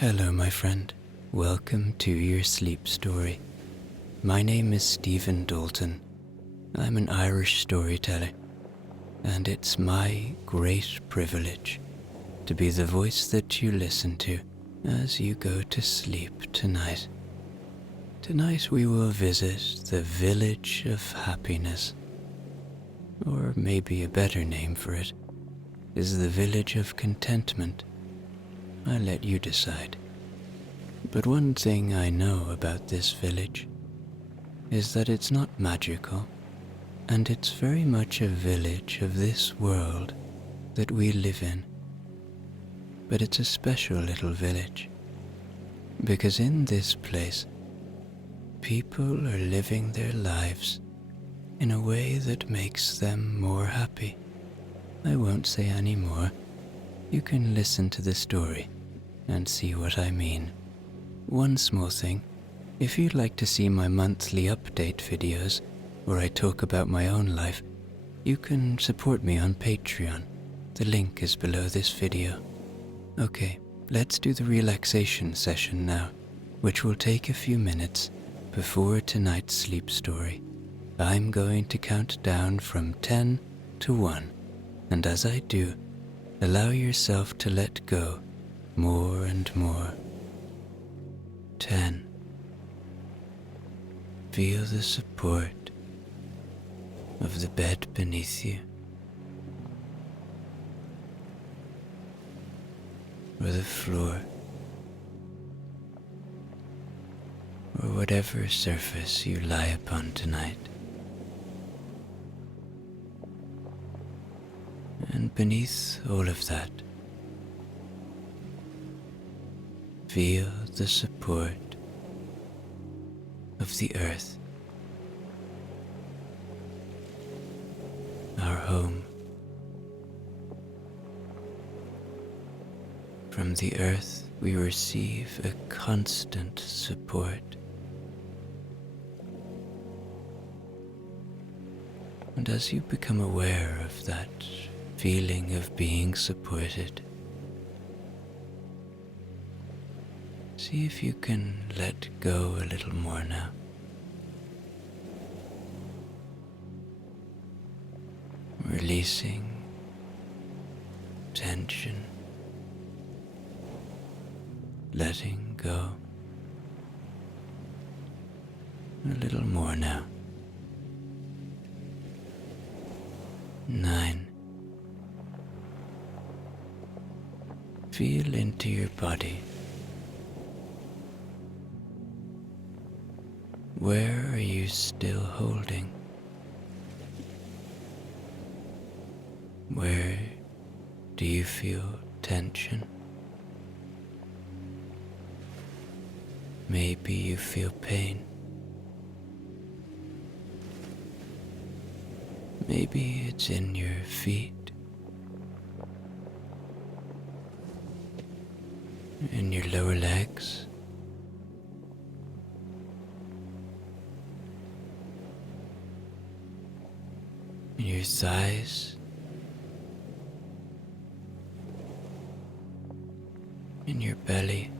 Hello, my friend. Welcome to your sleep story. My name is Stephen Dalton. I'm an Irish storyteller, and it's my great privilege to be the voice that you listen to as you go to sleep tonight. Tonight we will visit the Village of Happiness, or maybe a better name for it is the Village of Contentment. I let you decide. But one thing I know about this village is that it's not magical, and it's very much a village of this world that we live in. But it's a special little village, because in this place, people are living their lives in a way that makes them more happy. I won't say any more. You can listen to the story and see what I mean. One small thing, if you'd like to see my monthly update videos where I talk about my own life, you can support me on Patreon. The link is below this video. Okay, let's do the relaxation session now, which will take a few minutes before tonight's sleep story. I'm going to count down from 10 to 1, and as I do, allow yourself to let go more and more. 10. Feel the support of the bed beneath you, or the floor, or whatever surface you lie upon tonight. And beneath all of that, feel the support of the earth, our home. From the earth we receive a constant support. And as you become aware of that feeling of being supported, see if you can let go a little more now. Releasing tension, letting go. A little more now. 9. Feel into your body. Where are you still holding? Where do you feel tension? Maybe you feel pain. Maybe it's in your feet, in your lower legs, in your thighs, in your belly,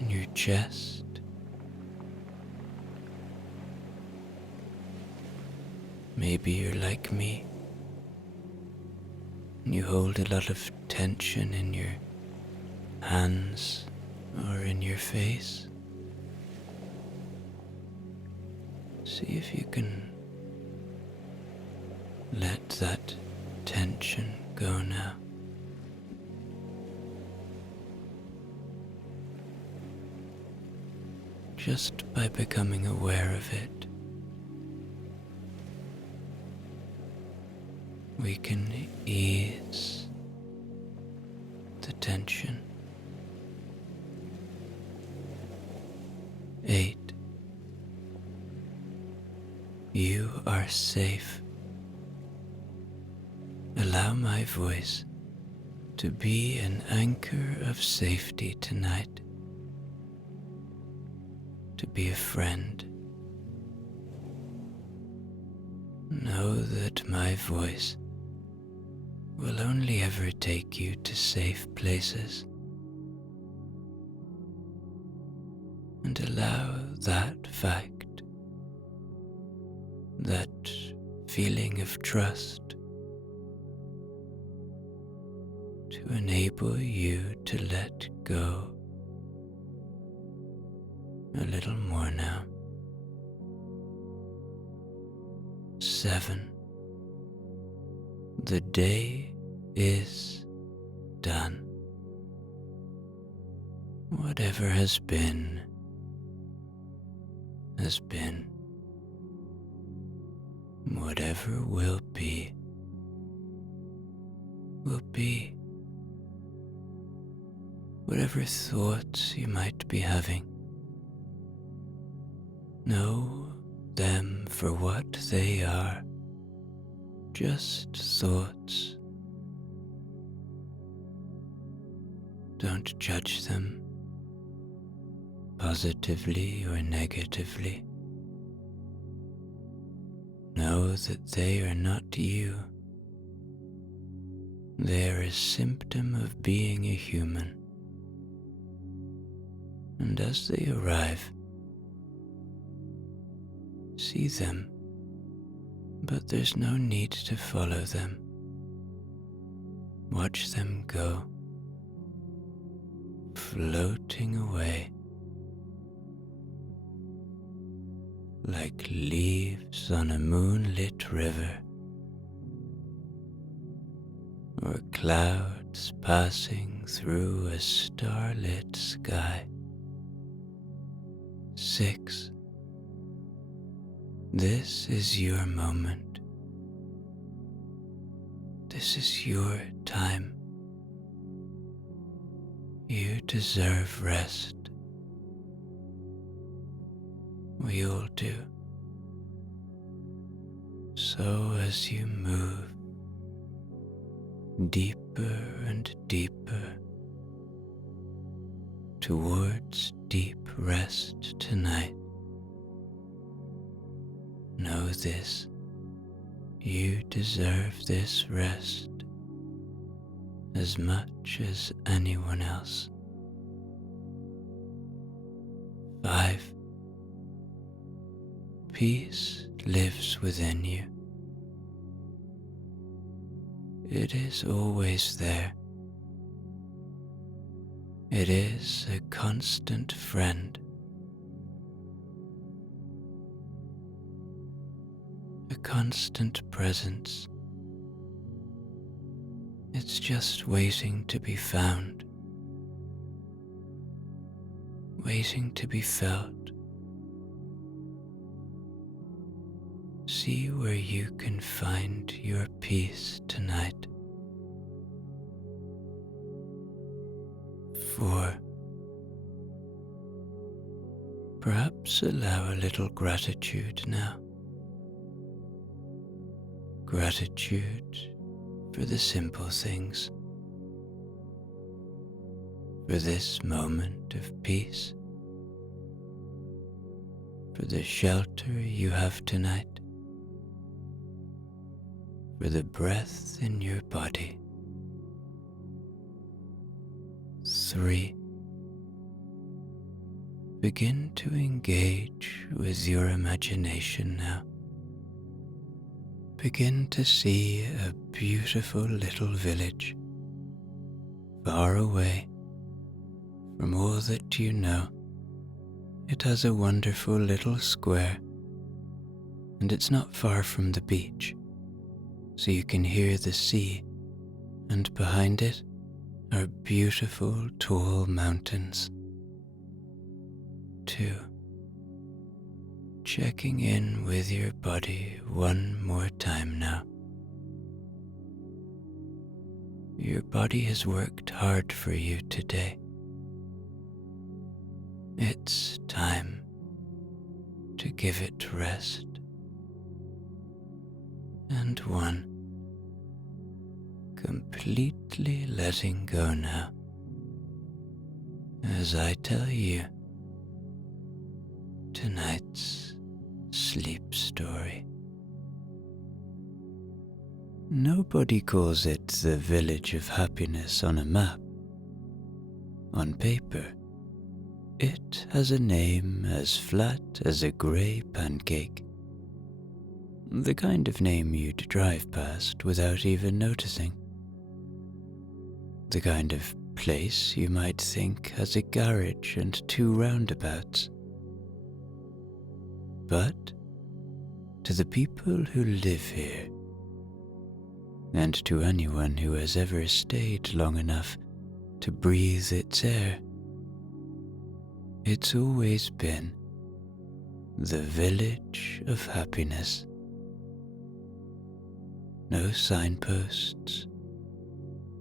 in your chest. Maybe you're like me, and you hold a lot of tension in your hands or in your face. See if you can let that tension go now. Just by becoming aware of it, we can ease the tension. 8. You are safe. Allow my voice to be an anchor of safety tonight, to be a friend. Know that my voice will only ever take you to safe places, and allow that fact, that feeling of trust, to enable you to let go a little more now. 7. The day is done. Whatever has been, has been. Whatever will be, will be. Whatever thoughts you might be having, know them for what they are, just thoughts. Don't judge them, positively or negatively. Know that they are not you. They are a symptom of being a human. And as they arrive, see them, but there's no need to follow them. Watch them go, floating away like leaves on a moonlit river, or clouds passing through a starlit sky. 6. This is your moment. This is your time. You deserve rest. We all do. So as you move deeper and deeper towards deep rest tonight, know this: you deserve this rest as much as anyone else. 5. Peace lives within you. It is always there. It is a constant friend. A constant presence. It's just waiting to be found, waiting to be felt. See where you can find your peace tonight. 4. Perhaps allow a little gratitude now. Gratitude for the simple things, for this moment of peace, for the shelter you have tonight, for the breath in your body. 3. Begin to engage with your imagination now. Begin to see a beautiful little village, far away from all that you know. It has a wonderful little square, and it's not far from the beach, so you can hear the sea, and behind it are beautiful tall mountains. 2. Checking in with your body one more time now. Your body has worked hard for you today. It's time to give it rest. And 1. Completely letting go now, as I tell you tonight's sleep story. Nobody calls it the Village of Happiness on a map. On paper, it has a name as flat as a grey pancake. The kind of name you'd drive past without even noticing. The kind of place you might think has a garage and 2 roundabouts. But to the people who live here, and to anyone who has ever stayed long enough to breathe its air, it's always been the Village of Happiness. No signposts,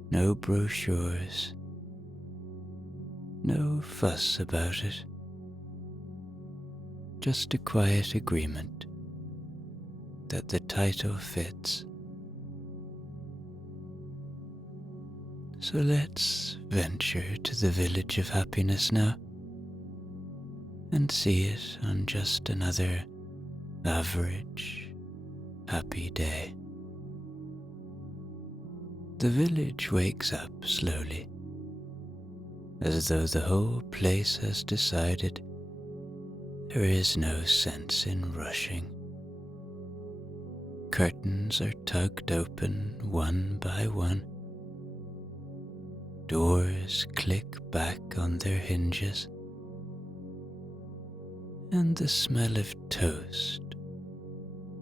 no brochures, no fuss about it. Just a quiet agreement that the title fits. So let's venture to the Village of Happiness now and see it on just another average, happy day. The village wakes up slowly, as though the whole place has decided there is no sense in rushing. Curtains are tugged open one by one. Doors click back on their hinges, and the smell of toast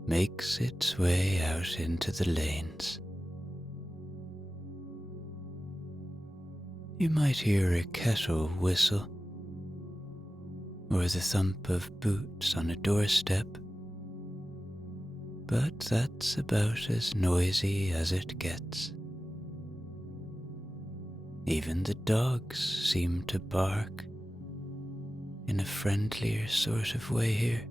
makes its way out into the lanes. You might hear a kettle whistle, or the thump of boots on a doorstep, but that's about as noisy as it gets. Even the dogs seem to bark in a friendlier sort of way here,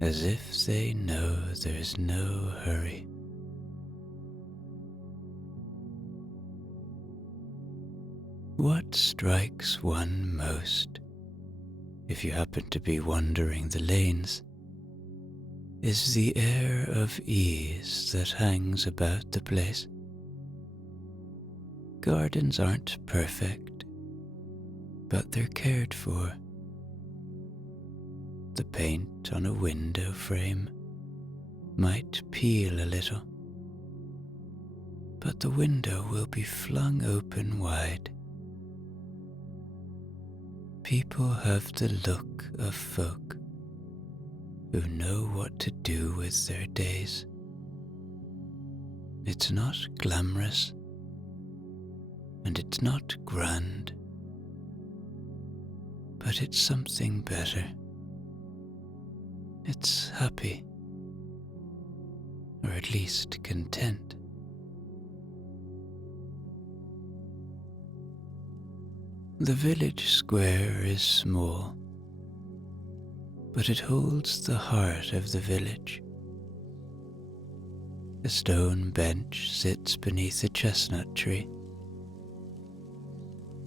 as if they know there's no hurry. What strikes one most, if you happen to be wandering the lanes, is the air of ease that hangs about the place. Gardens aren't perfect, but they're cared for. The paint on a window frame might peel a little, but the window will be flung open wide. People have the look of folk who know what to do with their days. It's not glamorous, and it's not grand, but it's something better. It's happy, or at least content. The village square is small, but it holds the heart of the village. A stone bench sits beneath a chestnut tree,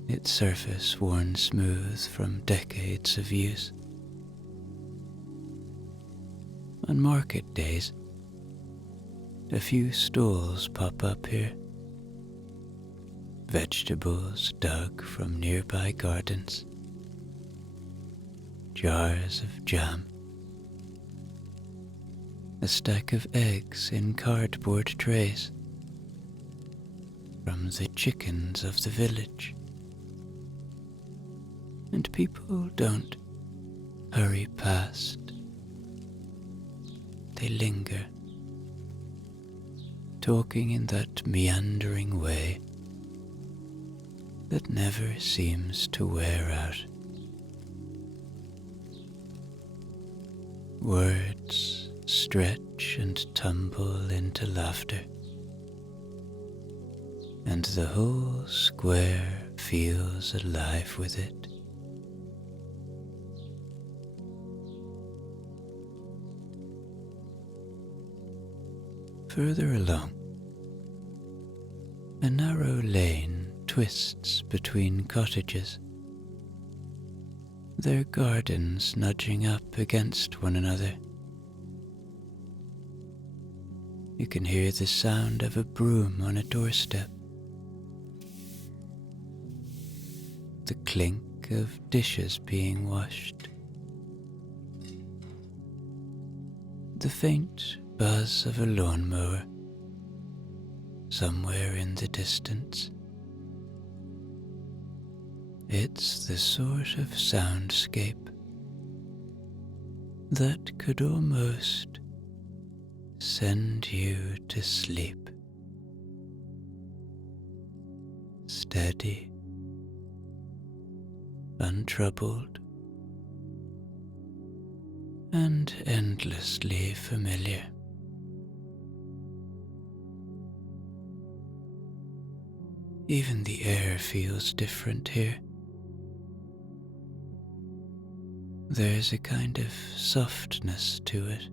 its surface worn smooth from decades of use. On market days, a few stalls pop up here. Vegetables dug from nearby gardens, jars of jam, a stack of eggs in cardboard trays from the chickens of the village. And people don't hurry past. They linger, talking in that meandering way that never seems to wear out. Words stretch and tumble into laughter, and the whole square feels alive with it. Further along, a narrow lane twists between cottages, their gardens nudging up against one another. You can hear the sound of a broom on a doorstep, the clink of dishes being washed, the faint buzz of a lawnmower somewhere in the distance. It's the sort of soundscape that could almost send you to sleep. Steady, untroubled, and endlessly familiar. Even the air feels different here. There's a kind of softness to it,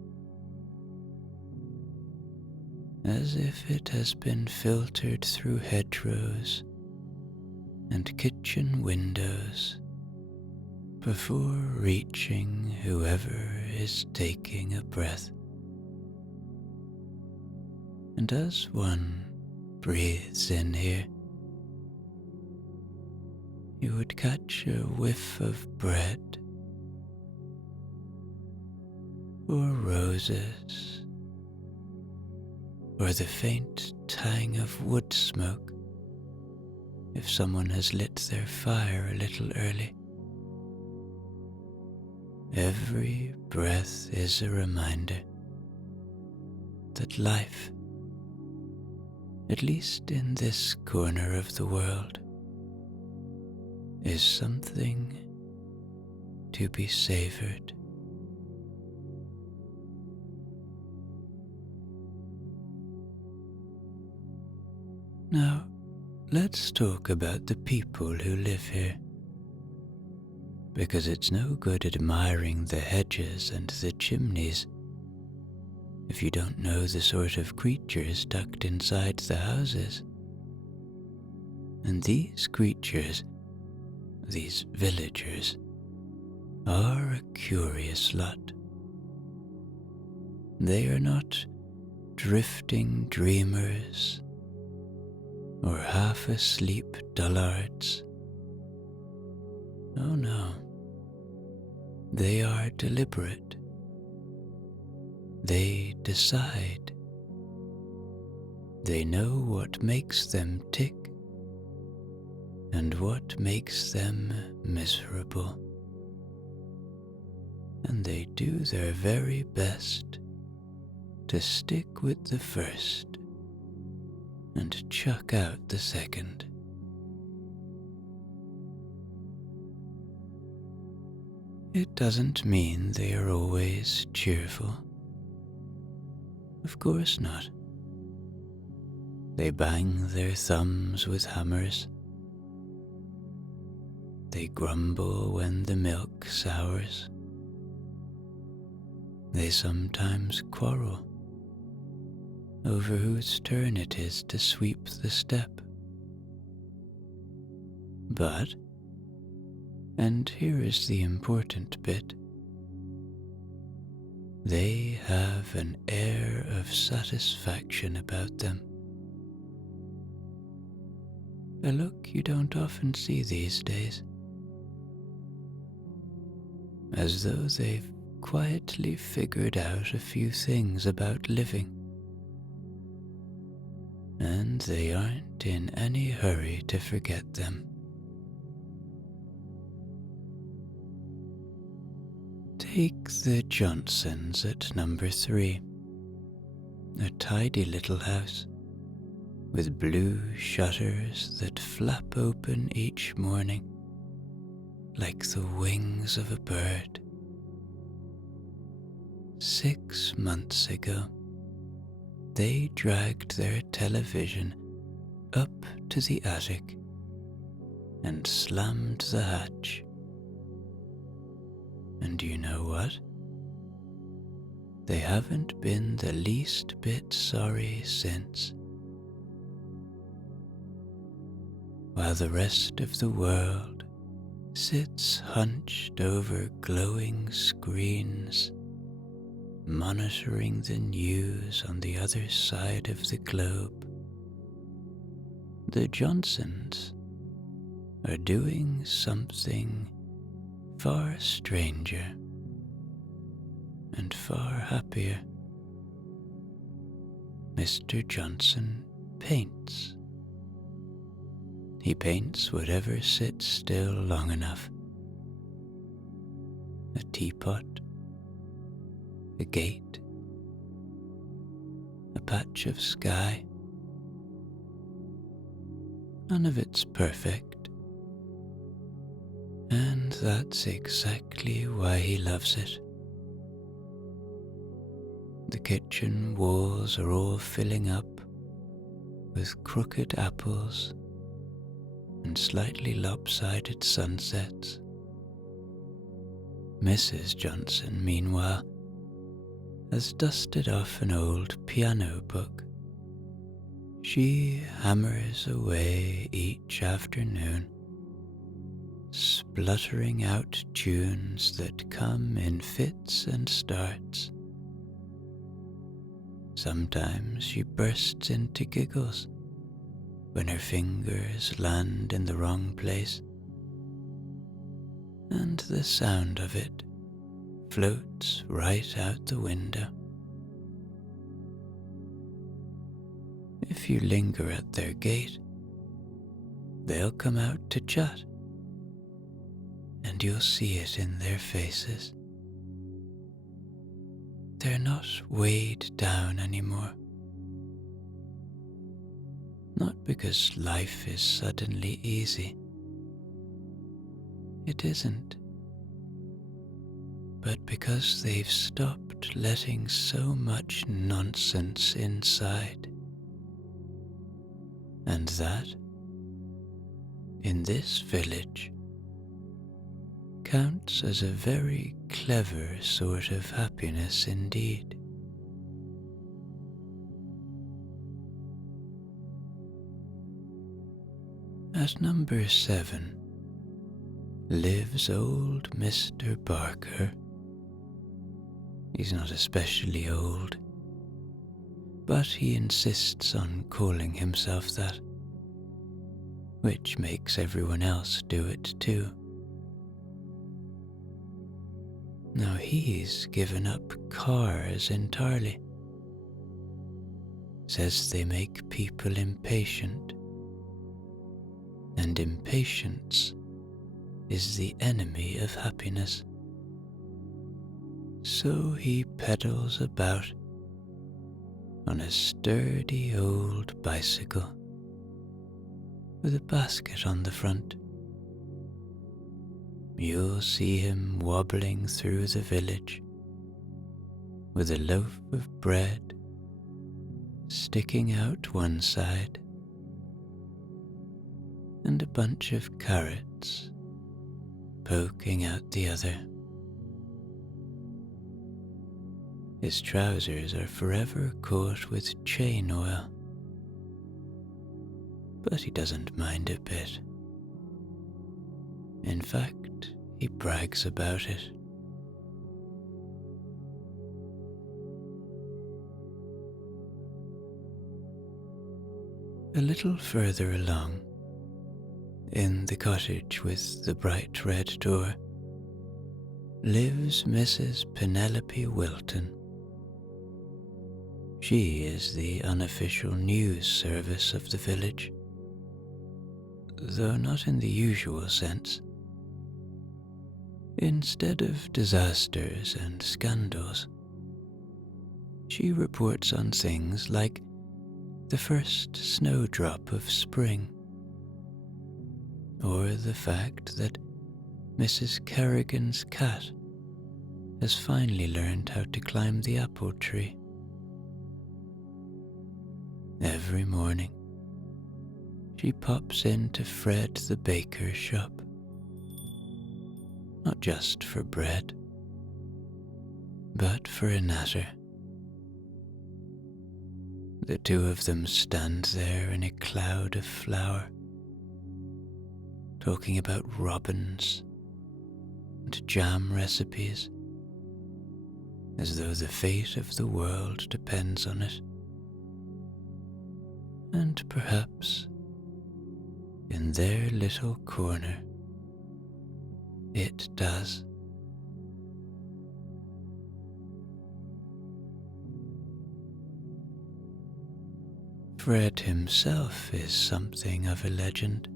as if it has been filtered through hedgerows and kitchen windows before reaching whoever is taking a breath. And as one breathes in here, you would catch a whiff of bread or roses, or the faint tang of wood smoke if someone has lit their fire a little early. Every breath is a reminder that life, at least in this corner of the world, is something to be savored. Now, let's talk about the people who live here, because it's no good admiring the hedges and the chimneys if you don't know the sort of creatures tucked inside the houses. And these creatures, these villagers, are a curious lot. They are not drifting dreamers or half-asleep dullards. Oh no, they are deliberate. They decide. They know what makes them tick and what makes them miserable. And they do their very best to stick with the first and chuck out the second. It doesn't mean they are always cheerful. Of course not. They bang their thumbs with hammers. They grumble when the milk sours. They sometimes quarrel over whose turn it is to sweep the step. But, and here is the important bit, they have an air of satisfaction about them. A look you don't often see these days, as though they've quietly figured out a few things about living, and they aren't in any hurry to forget them. Take the Johnsons at number 3, a tidy little house with blue shutters that flap open each morning like the wings of a bird. 6 months ago, they dragged their television up to the attic and slammed the hatch. And you know what? They haven't been the least bit sorry since. While the rest of the world sits hunched over glowing screens, monitoring the news on the other side of the globe. The Johnsons are doing something far stranger and far happier. Mr. Johnson paints. He paints whatever sits still long enough. A teapot, a gate, a patch of sky. None of it's perfect, and that's exactly why he loves it. The kitchen walls are all filling up with crooked apples and slightly lopsided sunsets. Mrs. Johnson, meanwhile, has dusted off an old piano book. She hammers away each afternoon, spluttering out tunes that come in fits and starts. Sometimes she bursts into giggles when her fingers land in the wrong place, and the sound of it floats right out the window. If you linger at their gate, they'll come out to chat, and you'll see it in their faces. They're not weighed down anymore. Not because life is suddenly easy. It isn't. But because they've stopped letting so much nonsense inside. And that, in this village, counts as a very clever sort of happiness indeed. At number 7 lives old Mr. Barker. He's not especially old, but he insists on calling himself that, which makes everyone else do it too. Now he's given up cars entirely. Says they make people impatient, and impatience is the enemy of happiness. So he pedals about on a sturdy old bicycle with a basket on the front. You'll see him wobbling through the village with a loaf of bread sticking out one side and a bunch of carrots poking out the other. His trousers are forever caught with chain oil, but he doesn't mind a bit. In fact, he brags about it. A little further along, in the cottage with the bright red door, lives Mrs. Penelope Wilton. She is the unofficial news service of the village, though not in the usual sense. Instead of disasters and scandals, she reports on things like the first snowdrop of spring, or the fact that Mrs. Kerrigan's cat has finally learned how to climb the apple tree. Every morning, she pops in to Fred the baker's shop, not just for bread, but for a natter. The two of them stand there in a cloud of flour, talking about robins and jam recipes, as though the fate of the world depends on it. And perhaps, in their little corner, it does. Fred himself is something of a legend.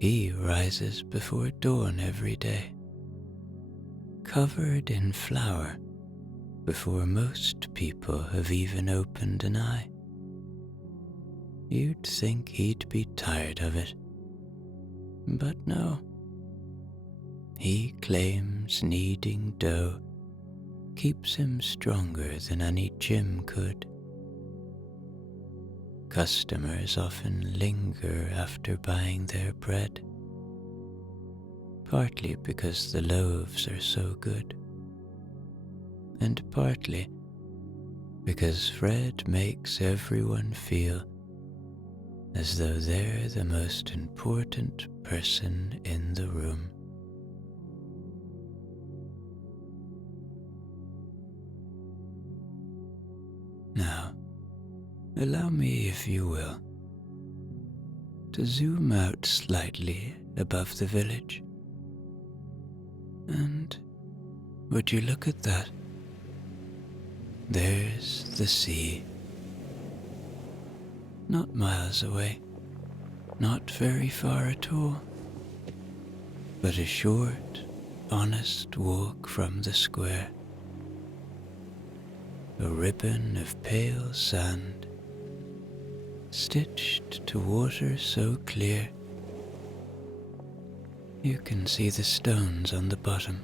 He rises before dawn every day, covered in flour before most people have even opened an eye. You'd think he'd be tired of it, but no. He claims kneading dough keeps him stronger than any gym could. Customers often linger after buying their bread, partly because the loaves are so good, and partly because Fred makes everyone feel as though they're the most important person in the room. Now, allow me, if you will, to zoom out slightly above the village. And would you look at that? There's the sea. Not miles away, not very far at all, but a short, honest walk from the square. A ribbon of pale sand, stitched to water so clear you can see the stones on the bottom.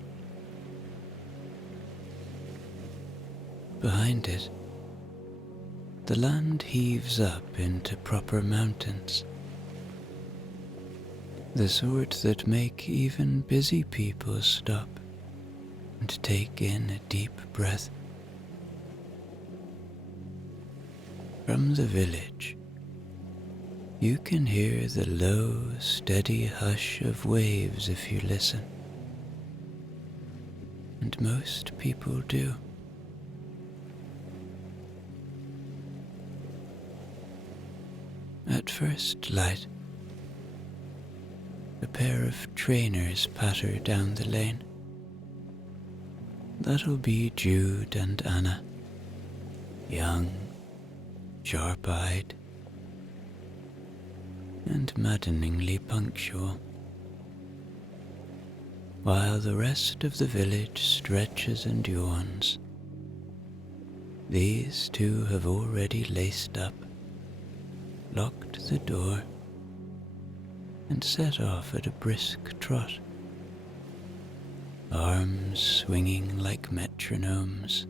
Behind it, the land heaves up into proper mountains, the sort that make even busy people stop and take in a deep breath. From the village, you can hear the low, steady hush of waves if you listen. And most people do. At first light, a pair of trainers patter down the lane. That'll be Jude and Anna, young, sharp-eyed, and maddeningly punctual, while the rest of the village stretches and yawns. These two have already laced up, locked the door, and set off at a brisk trot, arms swinging like metronomes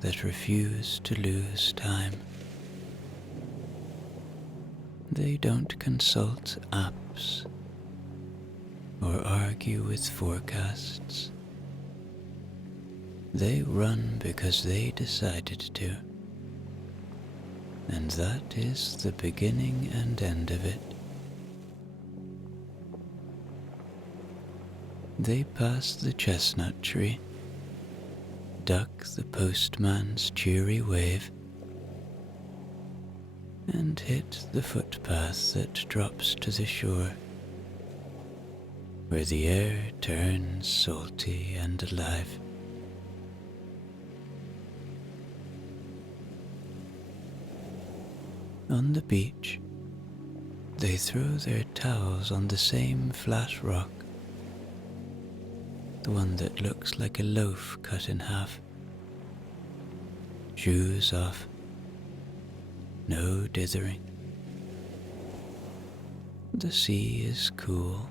that refuse to lose time. They don't consult apps or argue with forecasts. They run because they decided to, and that is the beginning and end of it. They pass the chestnut tree, duck the postman's cheery wave, and hit the footpath that drops to the shore, where the air turns salty and alive. On the beach, they throw their towels on the same flat rock, the one that looks like a loaf cut in half. Shoes off, no dithering. The sea is cool,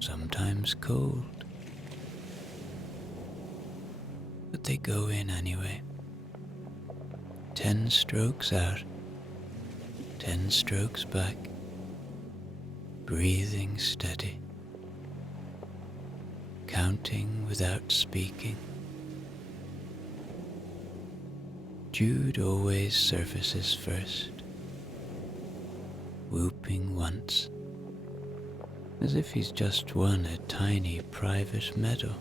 sometimes cold, but they go in anyway. 10 strokes out, 10 strokes back, breathing steady, counting without speaking. Jude always surfaces first, whooping once, as if he's just won a tiny private medal.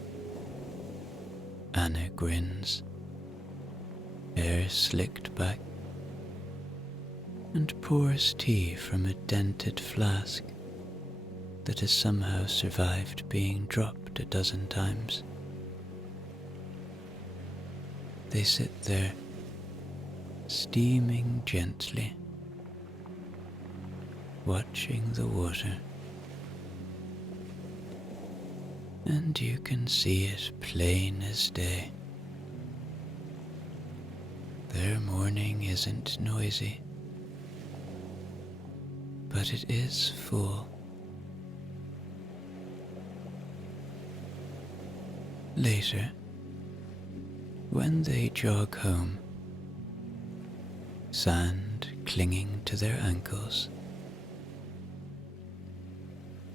Anna grins, hair slicked back, and pours tea from a dented flask that has somehow survived being dropped a dozen times. They sit there, steaming gently, watching the water, and you can see it plain as day. Their morning isn't noisy, but it is full. Later, when they jog home, sand clinging to their ankles,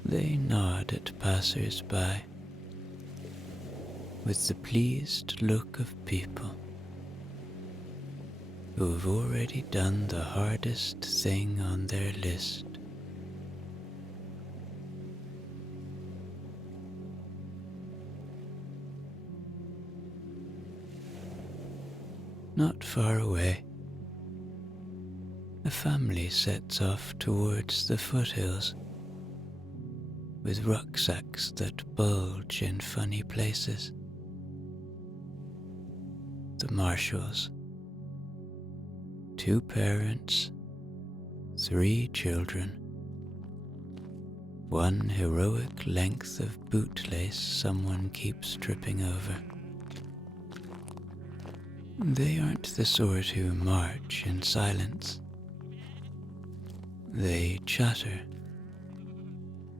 they nod at passers-by with the pleased look of people who have already done the hardest thing on their list. Not far away, a family sets off towards the foothills with rucksacks that bulge in funny places. The Marshalls, 2 parents, 3 children, 1 heroic length of bootlace someone keeps tripping over. They aren't the sort who march in silence. They chatter,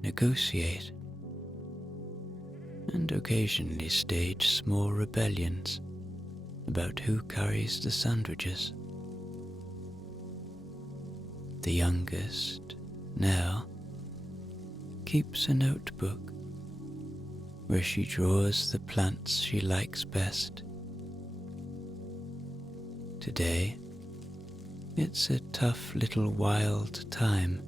negotiate, and occasionally stage small rebellions about who carries the sandwiches. The youngest, Nell, keeps a notebook where she draws the plants she likes best. Today, it's a tough little wild thyme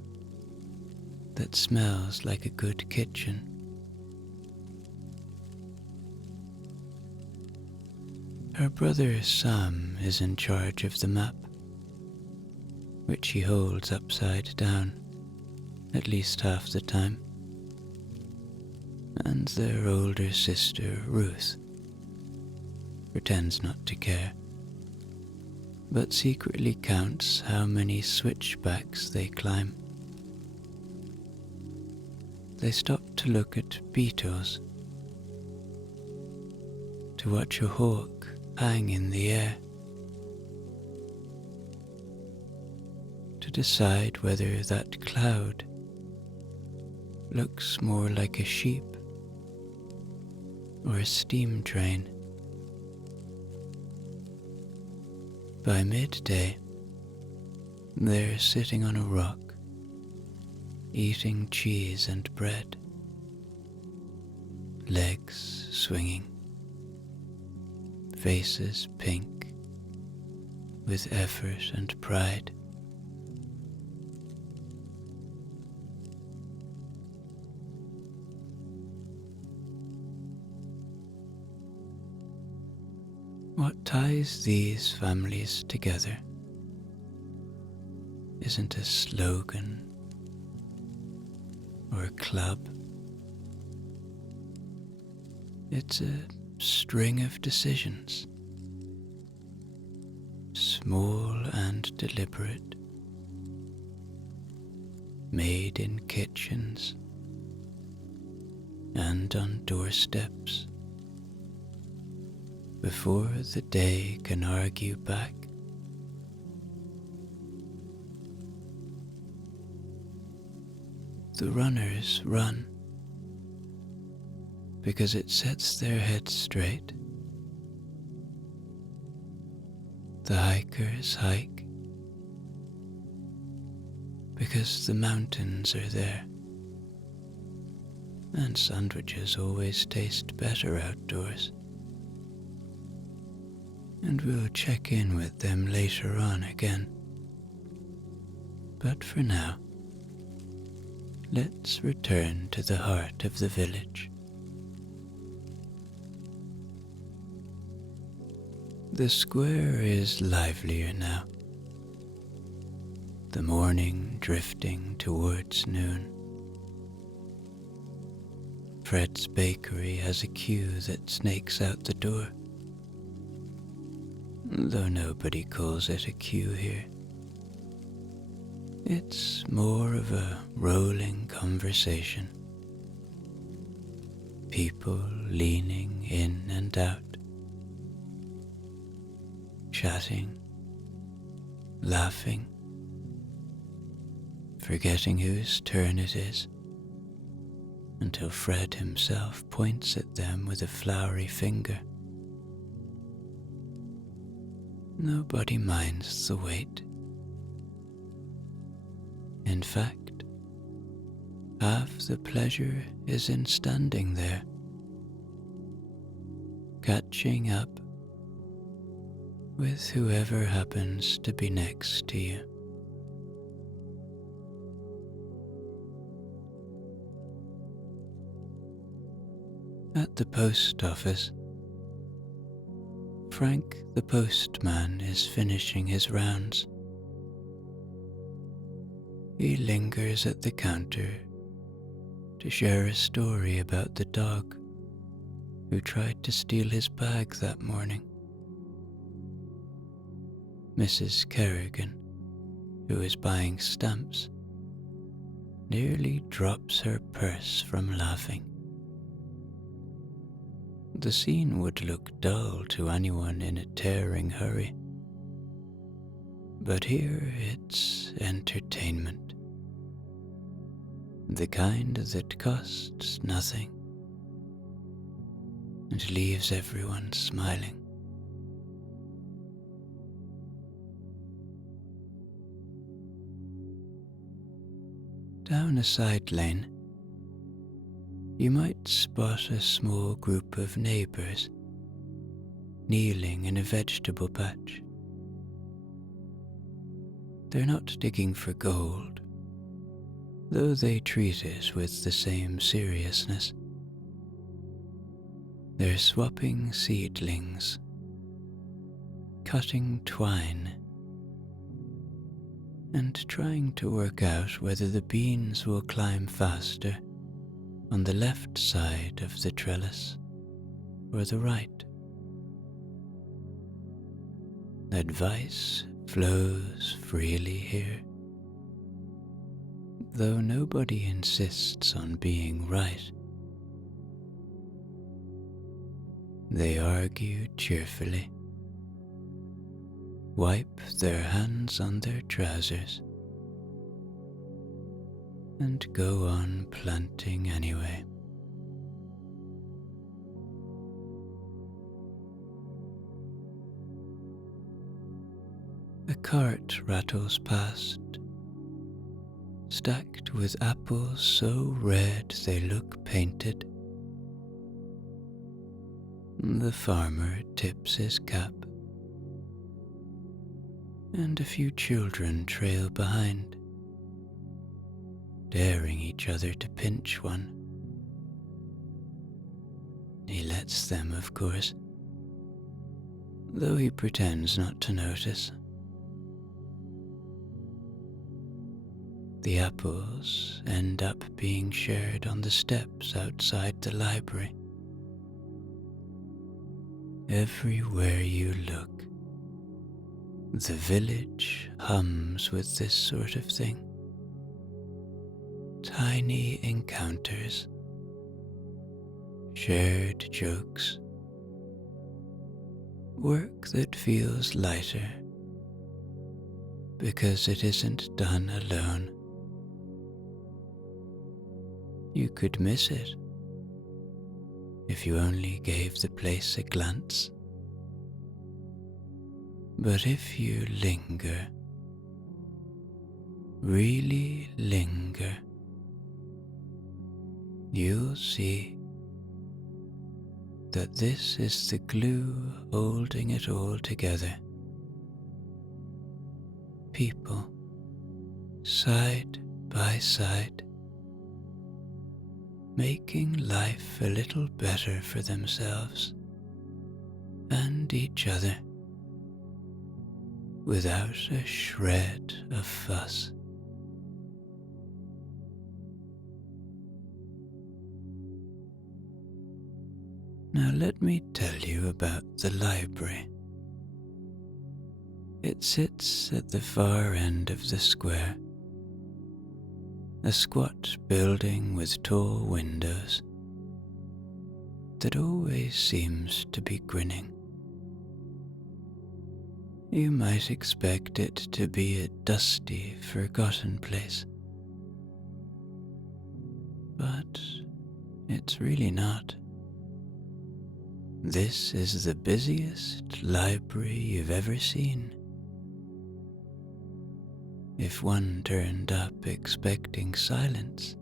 that smells like a good kitchen. Her brother Sam is in charge of the map, which he holds upside down at least half the time, and their older sister Ruth pretends not to care, but secretly counts how many switchbacks they climb. They stop to look at beetles, to watch a hawk hang in the air, to decide whether that cloud looks more like a sheep or a steam train. By midday, they're sitting on a rock, eating cheese and bread, legs swinging, faces pink with effort and pride. What ties these families together isn't a slogan or a club. It's a string of decisions, small and deliberate, made in kitchens and on doorsteps, before the day can argue back. The runners run because it sets their heads straight. The hikers hike because the mountains are there, and sandwiches always taste better outdoors. And we'll check in with them later on again. But for now, let's return to the heart of the village. The square is livelier now, the morning drifting towards noon. Fred's bakery has a queue that snakes out the door, though nobody calls it a queue here. It's more of a rolling conversation. People leaning in and out, chatting, laughing, forgetting whose turn it is, until Fred himself points at them with a flowery finger. Nobody minds the wait. In fact, half the pleasure is in standing there, catching up with whoever happens to be next to you. At the post office, Frank the postman is finishing his rounds. He lingers at the counter to share a story about the dog who tried to steal his bag that morning. Mrs. Kerrigan, who is buying stamps, nearly drops her purse from laughing. The scene would look dull to anyone in a tearing hurry, but here it's entertainment, the kind that costs nothing and leaves everyone smiling. Down a side lane, you might spot a small group of neighbours kneeling in a vegetable patch. They're not digging for gold, though they treat it with the same seriousness. They're swapping seedlings, cutting twine, and trying to work out whether the beans will climb faster on the left side of the trellis or the right. Advice flows freely here, though nobody insists on being right. They argue cheerfully, wipe their hands on their trousers, and go on planting anyway. A cart rattles past, stacked with apples so red they look painted. The farmer tips his cap, and a few children trail behind, daring each other to pinch one. He lets them, of course, though he pretends not to notice. The apples end up being shared on the steps outside the library. Everywhere you look, the village hums with this sort of thing. Tiny encounters, shared jokes, work that feels lighter because it isn't done alone. You could miss it if you only gave the place a glance. But if you linger, really linger, you'll see that this is the glue holding it all together. People, side by side, making life a little better for themselves and each other. without a shred of fuss. Now let me tell you about the library. It sits at the far end of the square, a squat building with tall windows that always seems to be grinning. You might expect it to be a dusty, forgotten place, but it's really not. This is the busiest library you've ever seen. If one turned up expecting silence,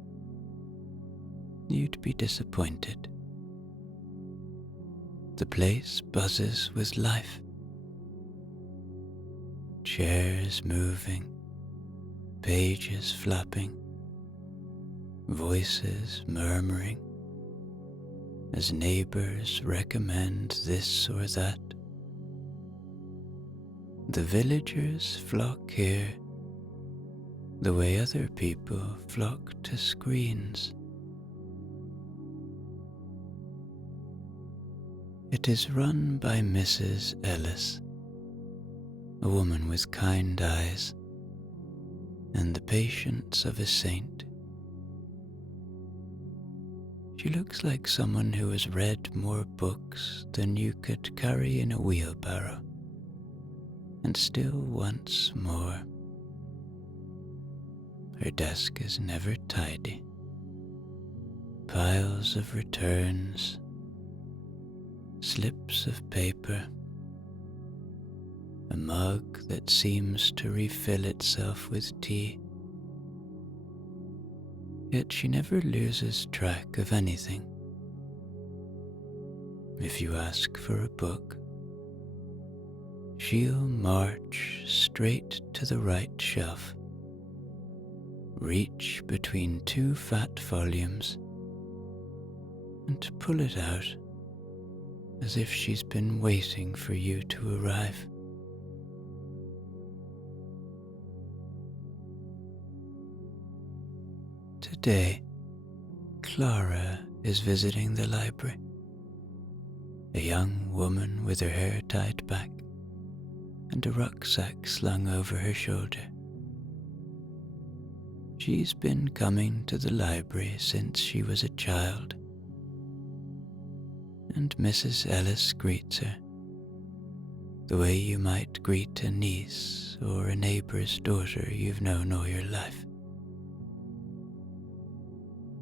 you'd be disappointed. The place buzzes with life. Chairs moving, pages flapping, voices murmuring as neighbors recommend this or that. The villagers flock here the way other people flock to screens. It is run by Mrs. Ellis, a woman with kind eyes and the patience of a saint. She looks like someone who has read more books than you could carry in a wheelbarrow, and still wants more. Her desk is never tidy. Piles of returns, slips of paper, a mug that seems to refill itself with tea. Yet she never loses track of anything. If you ask for a book, she'll march straight to the right shelf, reach between two fat volumes, and pull it out as if she's been waiting for you to arrive. Today, Clara is visiting the library, a young woman with her hair tied back and a rucksack slung over her shoulder. She's been coming to the library since she was a child, and Mrs. Ellis greets her the way you might greet a niece or a neighbor's daughter you've known all your life.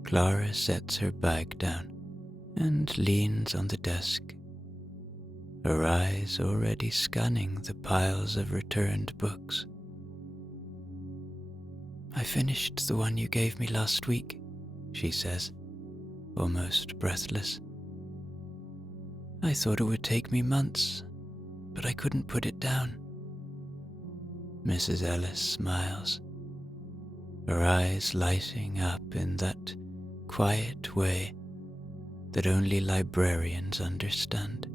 Clara sets her bag down and leans on the desk, her eyes already scanning the piles of returned books. "I finished the one you gave me last week," she says, almost breathless. "I thought it would take me months, but I couldn't put it down." Mrs. Ellis smiles, her eyes lighting up in that quiet way that only librarians understand.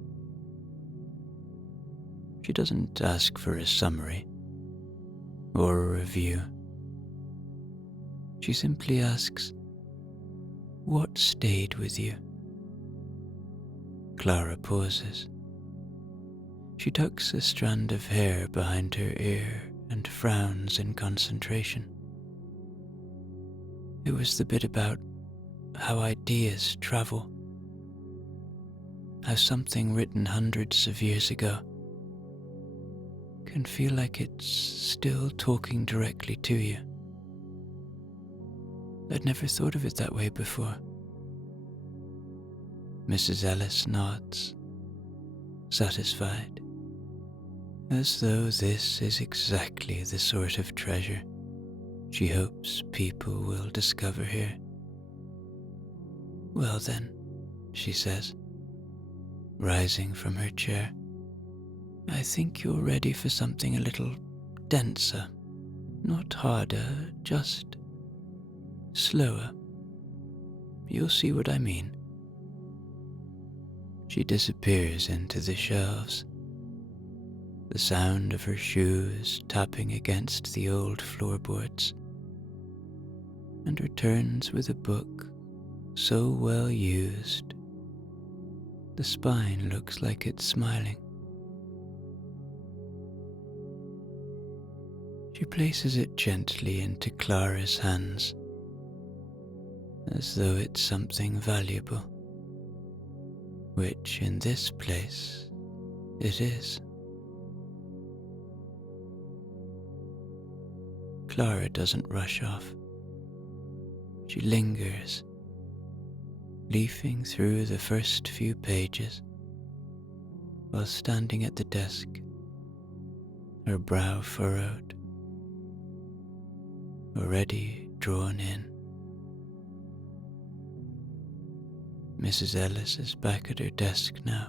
She doesn't ask for a summary or a review. She simply asks, "What stayed with you?" Clara pauses. She tucks a strand of hair behind her ear and frowns in concentration. It was the bit about how ideas travel, how something written hundreds of years ago can feel like it's still talking directly to you. I'd never thought of it that way before. Mrs. Ellis nods, satisfied, as though this is exactly the sort of treasure she hopes people will discover here. "Well then," she says, rising from her chair, "I think you're ready for something a little denser, not harder, just slower. You'll see what I mean." She disappears into the shelves, the sound of her shoes tapping against the old floorboards, and returns with a book so well used the spine looks like it's smiling. She places it gently into Clara's hands, as though it's something valuable, which in this place it is. Clara doesn't rush off. She lingers, leafing through the first few pages, while standing at the desk, her brow furrowed, already drawn in. Mrs. Ellis is back at her desk now,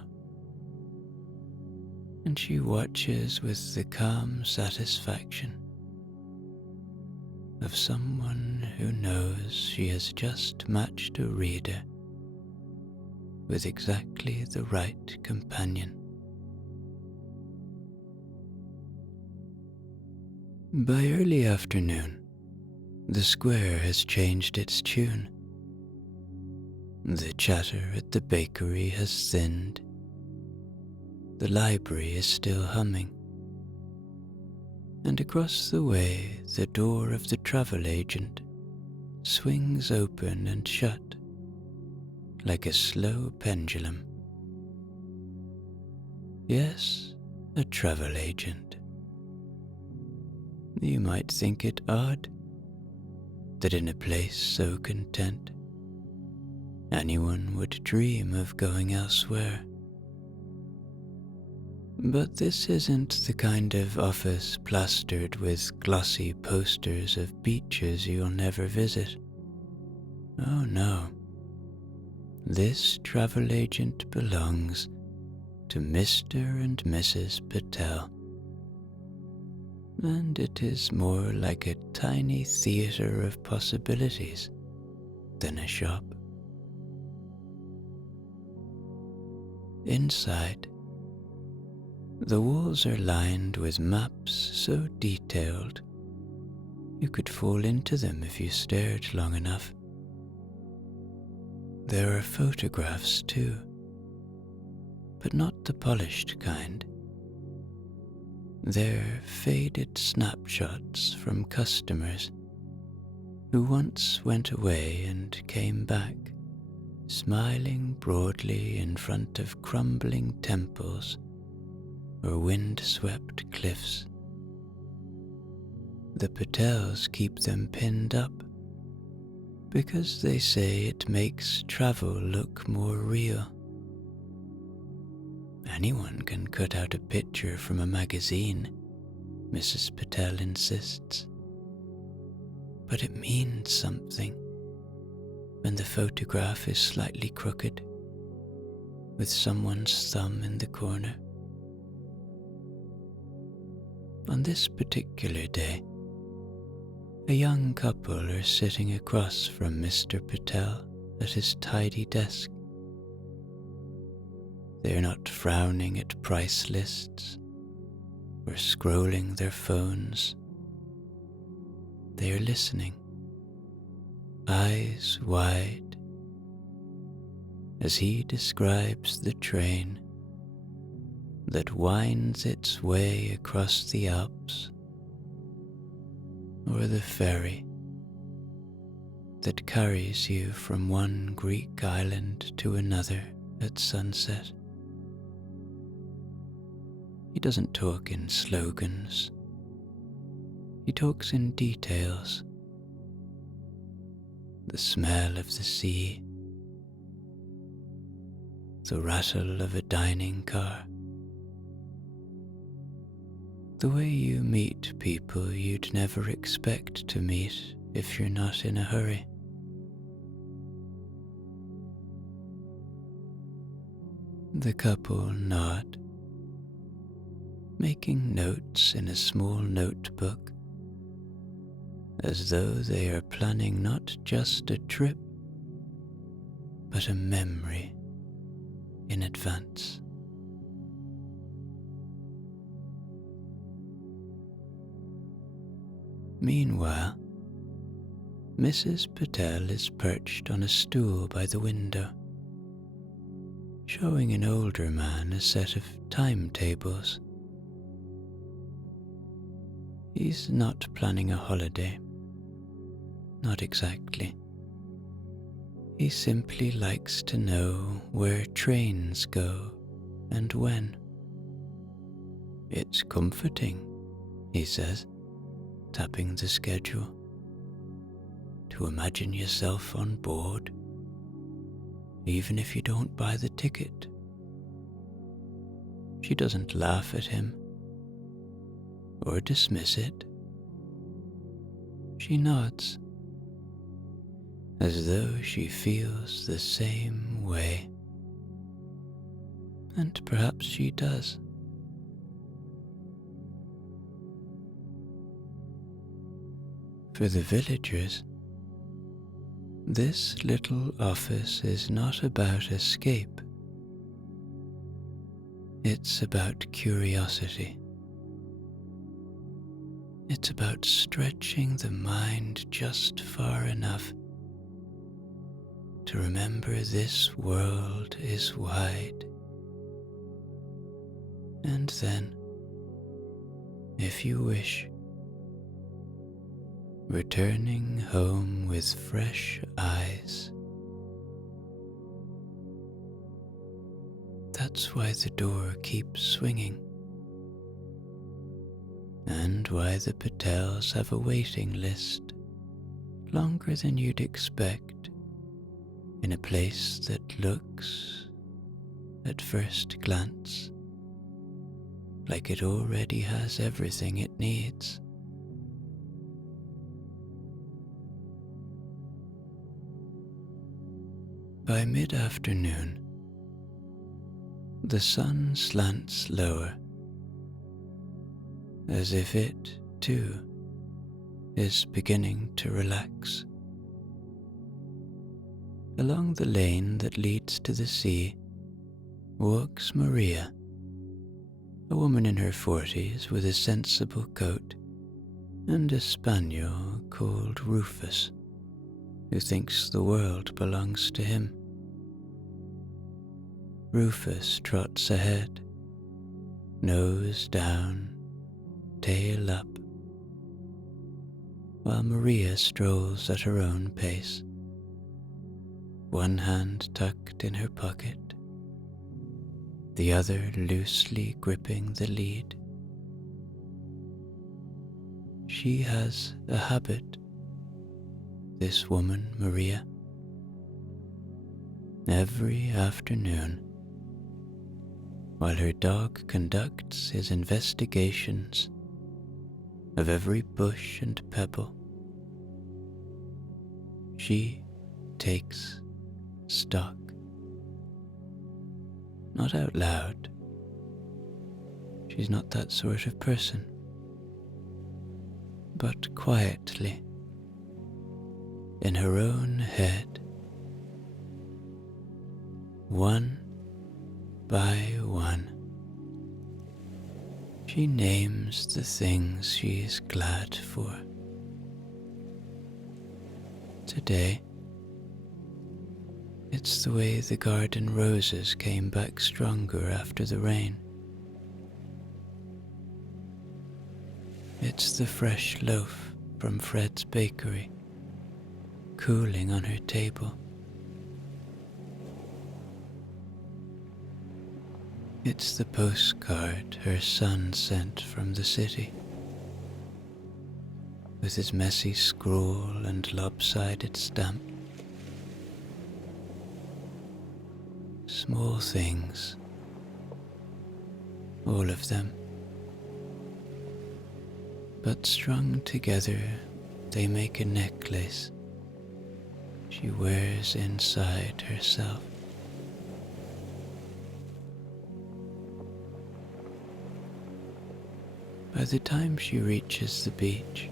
and she watches with the calm satisfaction of someone who knows she has just matched a reader with exactly the right companion. By early afternoon, the square has changed its tune. The chatter at the bakery has thinned. The library is still humming. And across the way, the door of the travel agent swings open and shut like a slow pendulum. Yes, a travel agent. You might think it odd that in a place so content, anyone would dream of going elsewhere. But this isn't the kind of office plastered with glossy posters of beaches you'll never visit. Oh no. This travel agent belongs to Mr. and Mrs. Patel. And it is more like a tiny theater of possibilities than a shop. Inside, the walls are lined with maps so detailed you could fall into them if you stared long enough. There are photographs too, but not the polished kind. They're faded snapshots from customers who once went away and came back, smiling broadly in front of crumbling temples or wind-swept cliffs. The Patels keep them pinned up because they say it makes travel look more real. Anyone can cut out a picture from a magazine, Mrs. Patel insists. But it means something when the photograph is slightly crooked, with someone's thumb in the corner. On this particular day, a young couple are sitting across from Mr. Patel at his tidy desk. They're not frowning at price lists or scrolling their phones. They are listening, eyes wide, as he describes the train that winds its way across the Alps, or the ferry that carries you from one Greek island to another at sunset. He doesn't talk in slogans. He talks in details. The smell of the sea, the rattle of a dining car, the way you meet people you'd never expect to meet if you're not in a hurry. The couple nod, making notes in a small notebook, as though they are planning not just a trip, but a memory in advance. Meanwhile, Mrs. Patel is perched on a stool by the window, showing an older man a set of timetables. He's not planning a holiday. Not exactly. He simply likes to know where trains go and when. It's comforting, he says, tapping the schedule, to imagine yourself on board, even if you don't buy the ticket. She doesn't laugh at him or dismiss it. She nods, as though she feels the same way. And perhaps she does. For the villagers, this little office is not about escape. It's about curiosity. It's about stretching the mind just far enough to remember this world is wide. And then, if you wish, returning home with fresh eyes. That's why the door keeps swinging, and why the Patels have a waiting list longer than you'd expect in a place that looks, at first glance, like it already has everything it needs. By mid-afternoon, the sun slants lower, as if it, too, is beginning to relax. Along the lane that leads to the sea walks Maria, a woman in her 40s with a sensible coat and a spaniel called Rufus, who thinks the world belongs to him. Rufus trots ahead, nose down, tail up, while Maria strolls at her own pace, one hand tucked in her pocket, the other loosely gripping the lead. She has a habit, this woman Maria. Every afternoon, while her dog conducts his investigations of every bush and pebble, she takes stock. Not out loud. She's not that sort of person. But quietly, in her own head, one by one, she names the things she's glad for. Today, it's the way the garden roses came back stronger after the rain. It's the fresh loaf from Fred's bakery, cooling on her table. It's the postcard her son sent from the city, with his messy scrawl and lopsided stamp. Small things, all of them, but strung together they make a necklace she wears inside herself. By the time she reaches the beach,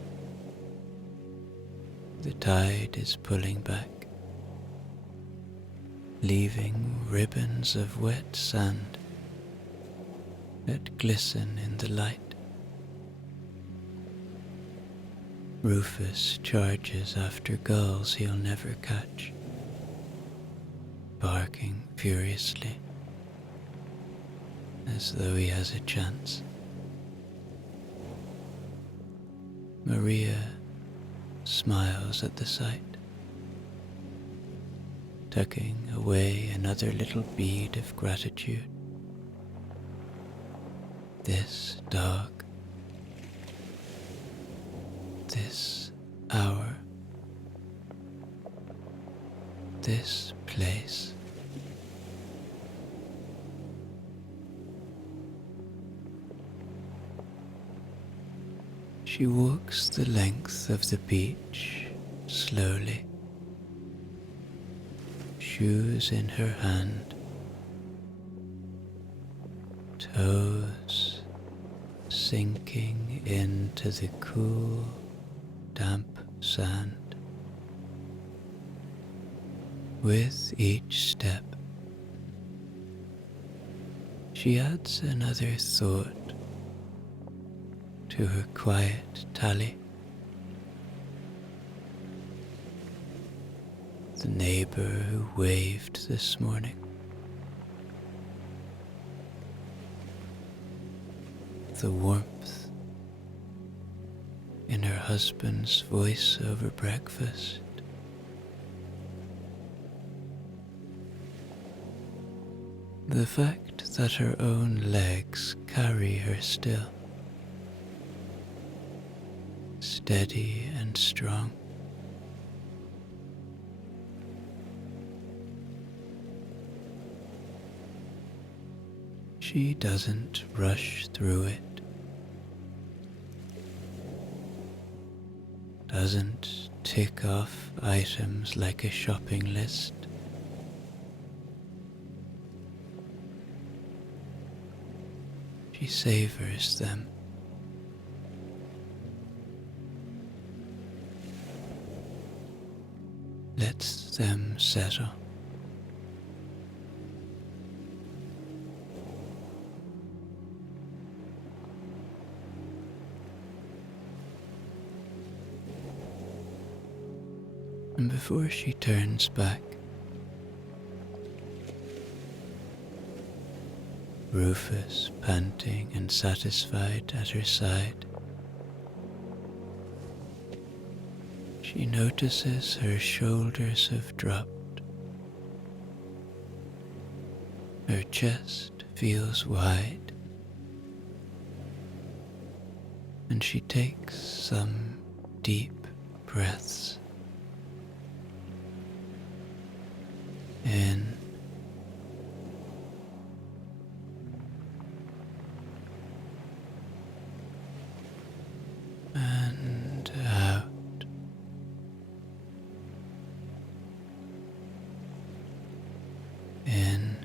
the tide is pulling back, leaving ribbons of wet sand that glisten in the light. Rufus charges after gulls he'll never catch, barking furiously, as though he has a chance. Maria smiles at the sight, tucking away another little bead of gratitude. This dog, this hour, this place. She walks the length of the beach slowly, shoes in her hand, toes sinking into the cool, damp sand. With each step, she adds another thought to her quiet tally. The neighbor who waved this morning, the warmth in her husband's voice over breakfast, the fact that her own legs carry her still, steady and strong. She doesn't rush through it, doesn't tick off items like a shopping list. She savors them. Lets them settle. And before she turns back, Rufus panting and satisfied at her side, she notices her shoulders have dropped. Her chest feels wide, and she takes some deep breaths in and out. In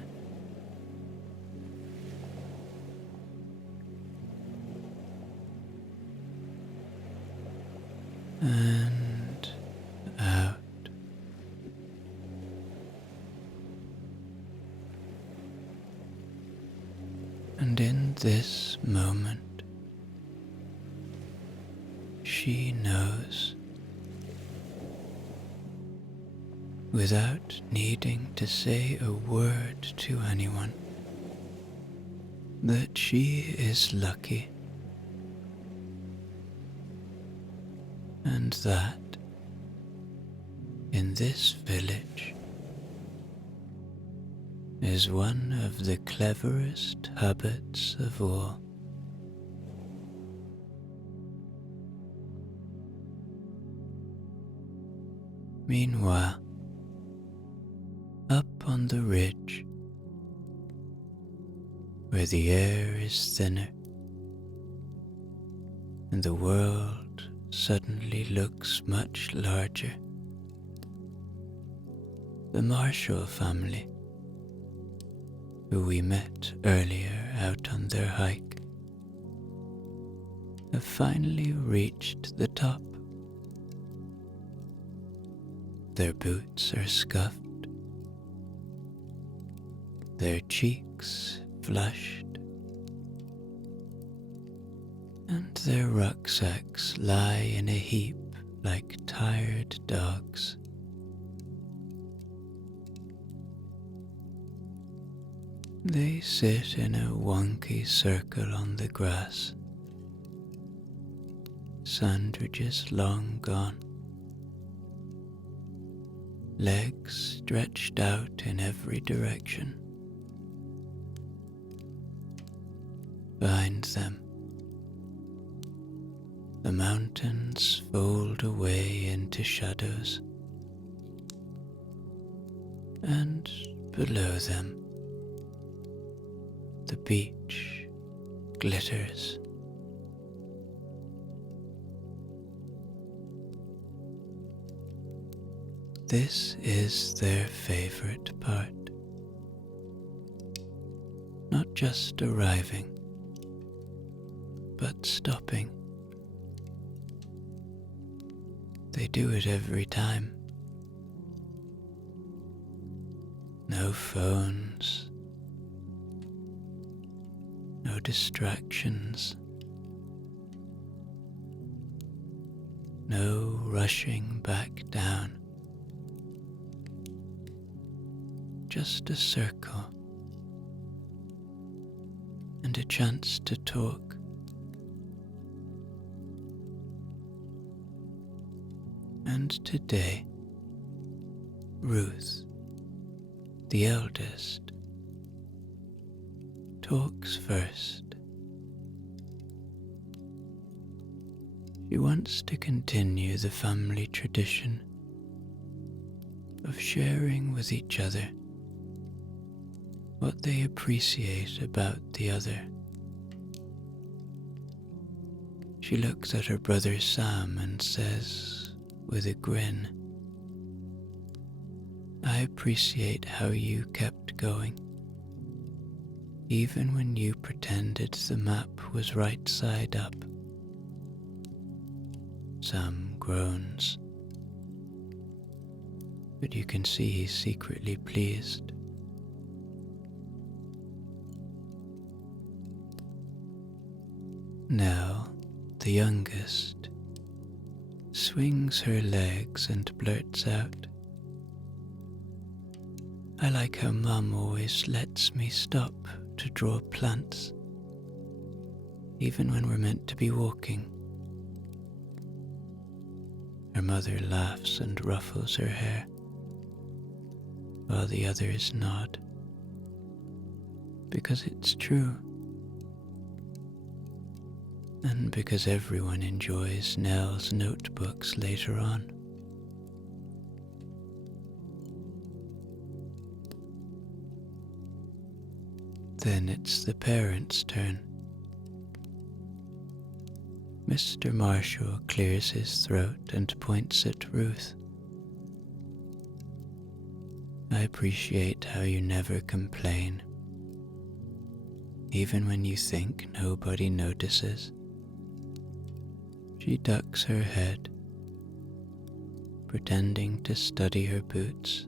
and out. And in this moment, she knows, without needing to say a word to anyone, that she is lucky, and that in this village is one of the cleverest habits of all. Meanwhile, up on the ridge, where the air is thinner and the world suddenly looks much larger, the Marshall family, who we met earlier out on their hike, have finally reached the top. Their boots are scuffed, their cheeks flushed, and their rucksacks lie in a heap like tired dogs. They sit in a wonky circle on the grass, sandwiches long gone, legs stretched out in every direction. Behind them, the mountains fold away into shadows, and below them, the beach glitters. This is their favorite part. Not just arriving, but stopping. They do it every time. No phones, no distractions, no rushing back down. Just a circle and a chance to talk. And today, Ruth, the eldest, talks first. She wants to continue the family tradition of sharing with each other what they appreciate about the other. She looks at her brother Sam and says, with a grin, "I appreciate how you kept going, even when you pretended the map was right side up." Sam groans, but you can see he's secretly pleased. Now, the youngest swings her legs and blurts out, "I like how Mum always lets me stop to draw plants, even when we're meant to be walking." Her mother laughs and ruffles her hair, while the others nod, because it's true. And because everyone enjoys Nell's notebooks later on. Then it's the parents' turn. Mr. Marshall clears his throat and points at Ruth. "I appreciate how you never complain, even when you think nobody notices." She ducks her head, pretending to study her boots.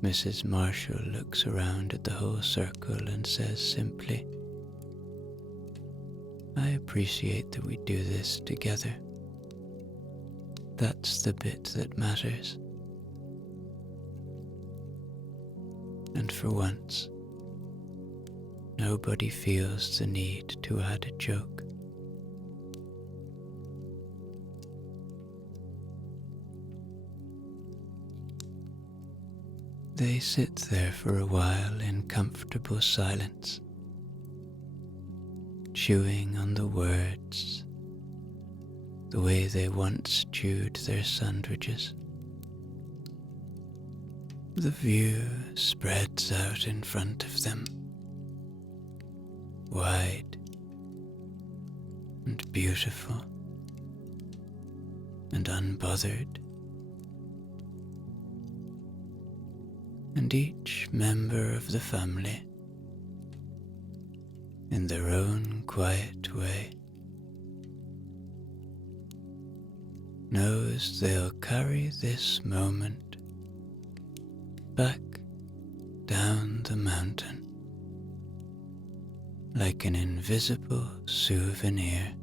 Mrs. Marshall looks around at the whole circle and says simply, "I appreciate that we do this together. That's the bit that matters." And for once, nobody feels the need to add a joke. They sit there for a while in comfortable silence, chewing on the words the way they once chewed their sandwiches. The view spreads out in front of them, wide and beautiful and unbothered, and each member of the family, in their own quiet way, knows they'll carry this moment back down the mountain like an invisible souvenir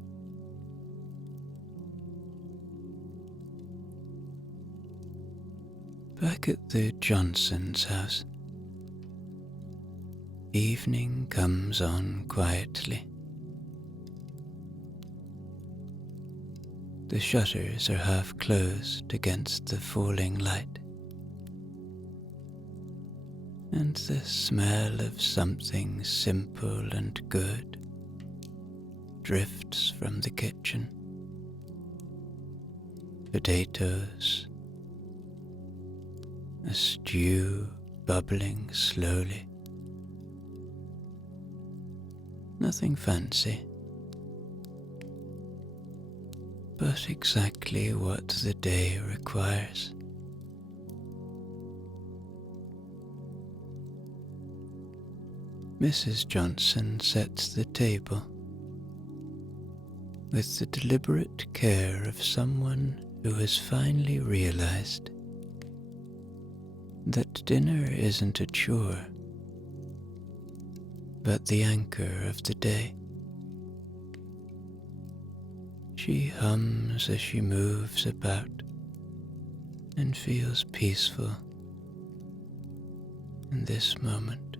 Back at the Johnsons' house, evening comes on quietly. The shutters are half closed against the falling light, and the smell of something simple and good drifts from the kitchen. Potatoes, a stew bubbling slowly. Nothing fancy, but exactly what the day requires. Mrs. Johnson sets the table with the deliberate care of someone who has finally realized that dinner isn't a chore, but the anchor of the day. She hums as she moves about and feels peaceful in this moment.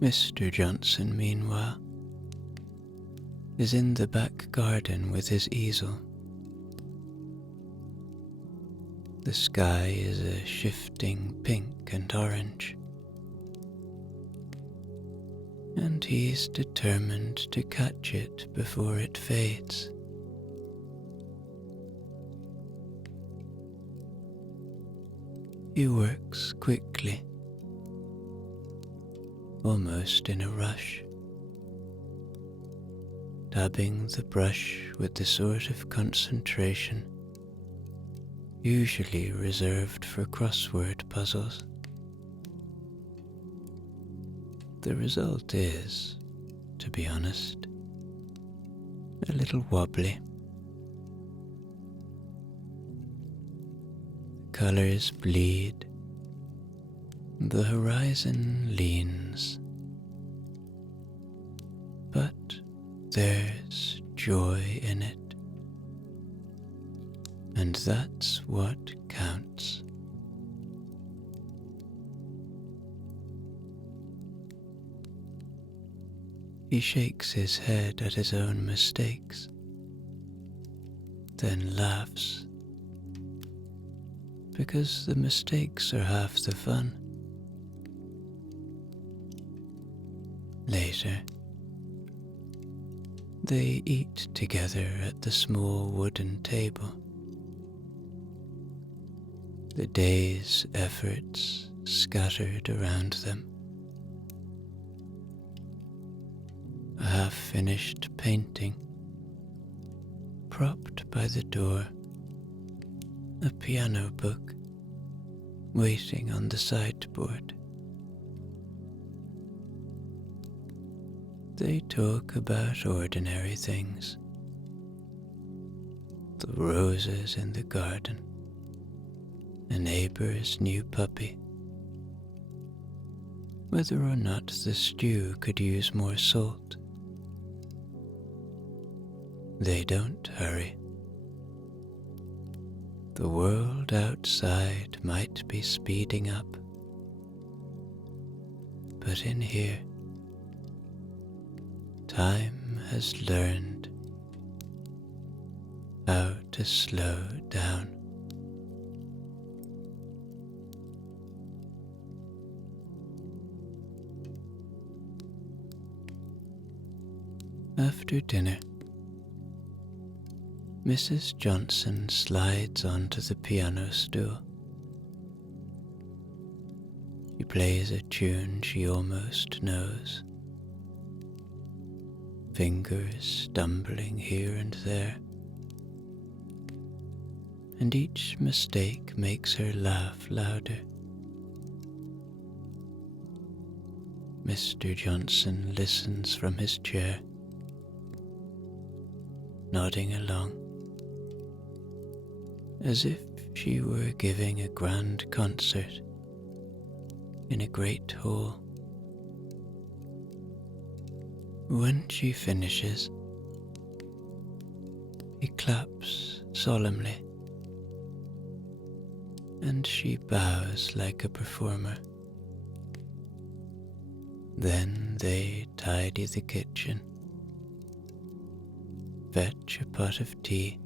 Mr. Johnson, meanwhile, is in the back garden with his easel. The sky is a shifting pink and orange, and he's determined to catch it before it fades. He works quickly, almost in a rush, dabbing the brush with the sort of concentration usually reserved for crossword puzzles. The result is, to be honest, a little wobbly. Colors bleed, the horizon leans, but there's joy in it, and that's what counts. He shakes his head at his own mistakes, then laughs, because the mistakes are half the fun. Later, they eat together at the small wooden table. The day's efforts scattered around them. A half-finished painting, propped by the door, a piano book waiting on the sideboard. They talk about ordinary things, the roses in the garden, a neighbor's new puppy, whether or not the stew could use more salt. They don't hurry. The world outside might be speeding up, but in here, time has learned how to slow down. After dinner, Mrs. Johnson slides onto the piano stool. She plays a tune she almost knows, fingers stumbling here and there, and each mistake makes her laugh louder. Mr. Johnson listens from his chair, nodding along, as if she were giving a grand concert in a great hall. When she finishes, He claps solemnly, and she bows like a performer. Then they tidy the kitchen, fetch a pot of tea,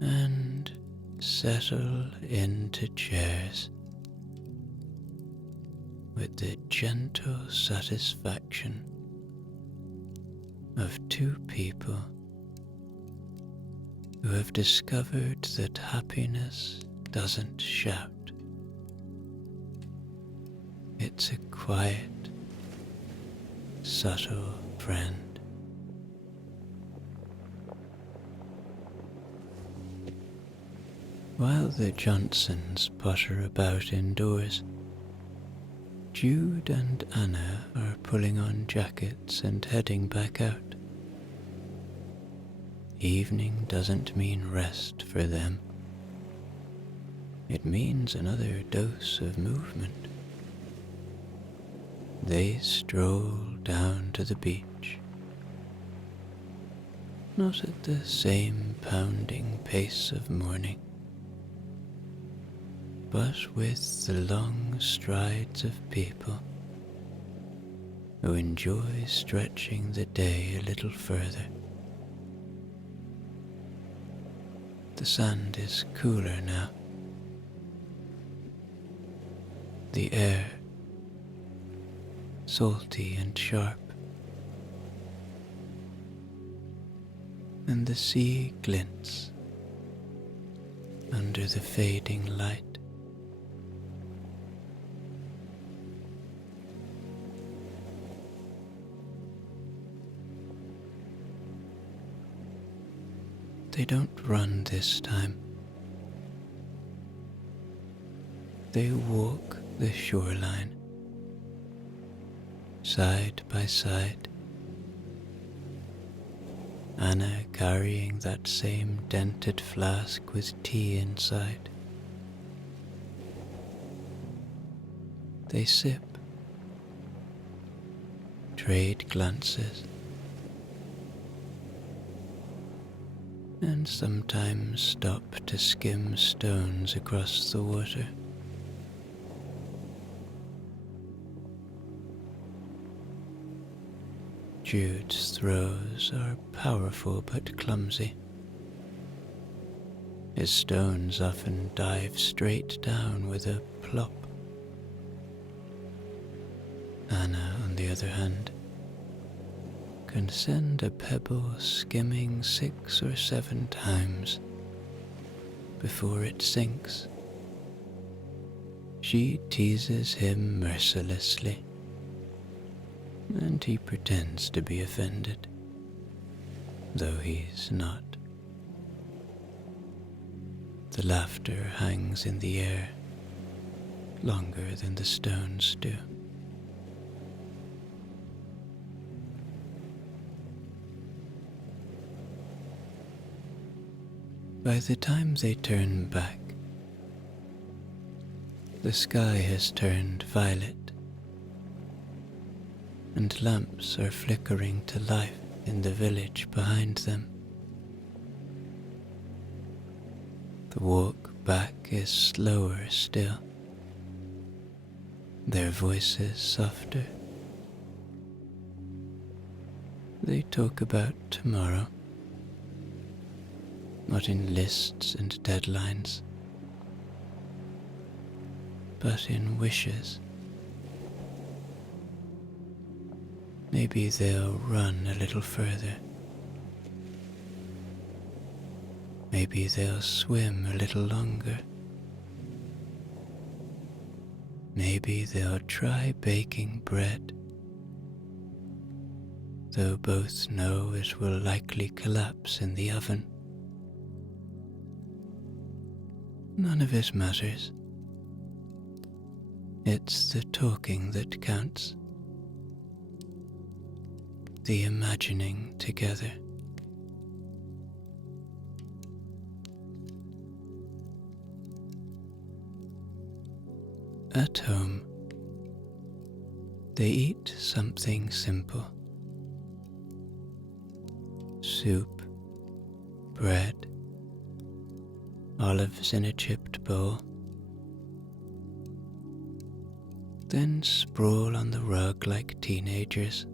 and settle into chairs with the gentle satisfaction of two people who have discovered that happiness doesn't shout. It's a quiet, subtle friend. While the Johnsons potter about indoors, Jude and Anna are pulling on jackets and heading back out. Evening doesn't mean rest for them. It means another dose of movement. They stroll down to the beach, not at the same pounding pace of morning, but with the long strides of people who enjoy stretching the day a little further. The sand is cooler now. The air salty and sharp, and the sea glints under the fading light. They don't run this time. They walk the shoreline, side by side, Anna carrying that same dented flask with tea inside. They sip, trade glances, and sometimes stop to skim stones across the water. Jude's throws are powerful but clumsy. His stones often dive straight down with a plop. Anna, on the other hand, can send a pebble skimming 6 or 7 times before it sinks. She teases him mercilessly, and he pretends to be offended, though he's not. The laughter hangs in the air longer than the stones do. By the time they turn back, the sky has turned violet, and lamps are flickering to life in the village behind them. The walk back is slower still, their voices softer. They talk about tomorrow, not in lists and deadlines, but in wishes. Maybe they'll run a little further. Maybe they'll swim a little longer. Maybe they'll try baking bread, though both know it will likely collapse in the oven. None of it matters. It's the talking that counts, the imagining together. At home, they eat something simple. Soup bread, olives in a chipped bowl, then sprawl on the rug like teenagers,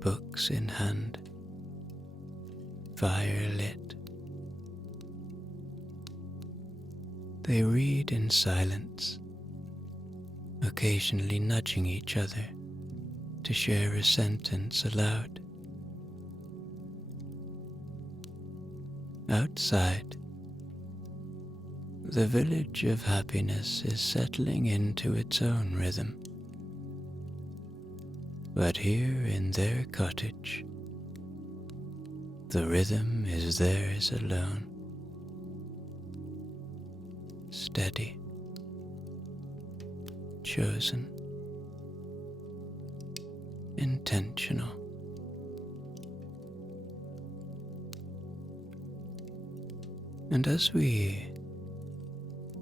books in hand, fire lit. They read in silence, occasionally nudging each other to share a sentence aloud. Outside, the village of happiness is settling into its own rhythm. But here in their cottage, the rhythm is theirs alone. Steady, chosen, intentional. And as we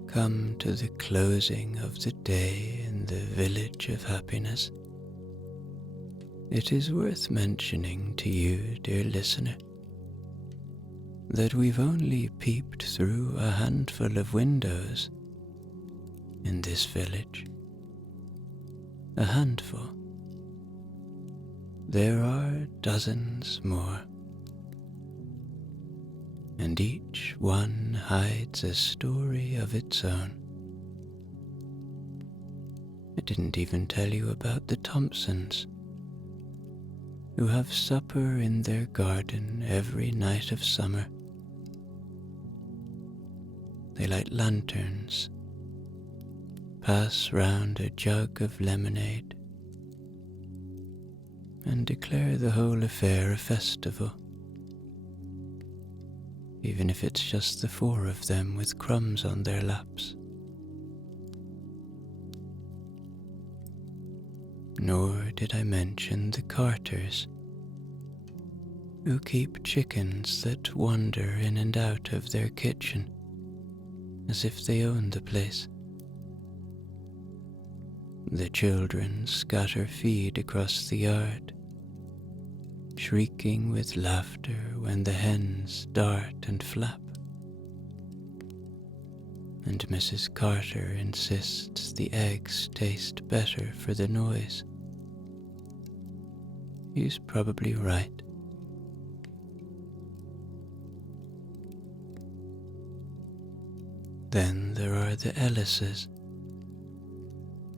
come to the closing of the day in the village of happiness, it is worth mentioning to you, dear listener, that we've only peeped through a handful of windows in this village. A handful. There are dozens more, and each one hides a story of its own. I didn't even tell you about the Thompsons, who have supper in their garden every night of summer. They light lanterns, pass round a jug of lemonade, and declare the whole affair a festival, even if it's just the four of them with crumbs on their laps. Nor did I mention the Carters, who keep chickens that wander in and out of their kitchen as if they own the place. The children scatter feed across the yard, shrieking with laughter when the hens dart and flap. And Mrs. Carter insists the eggs taste better for the noise. He's probably right. Then there are the Ellises,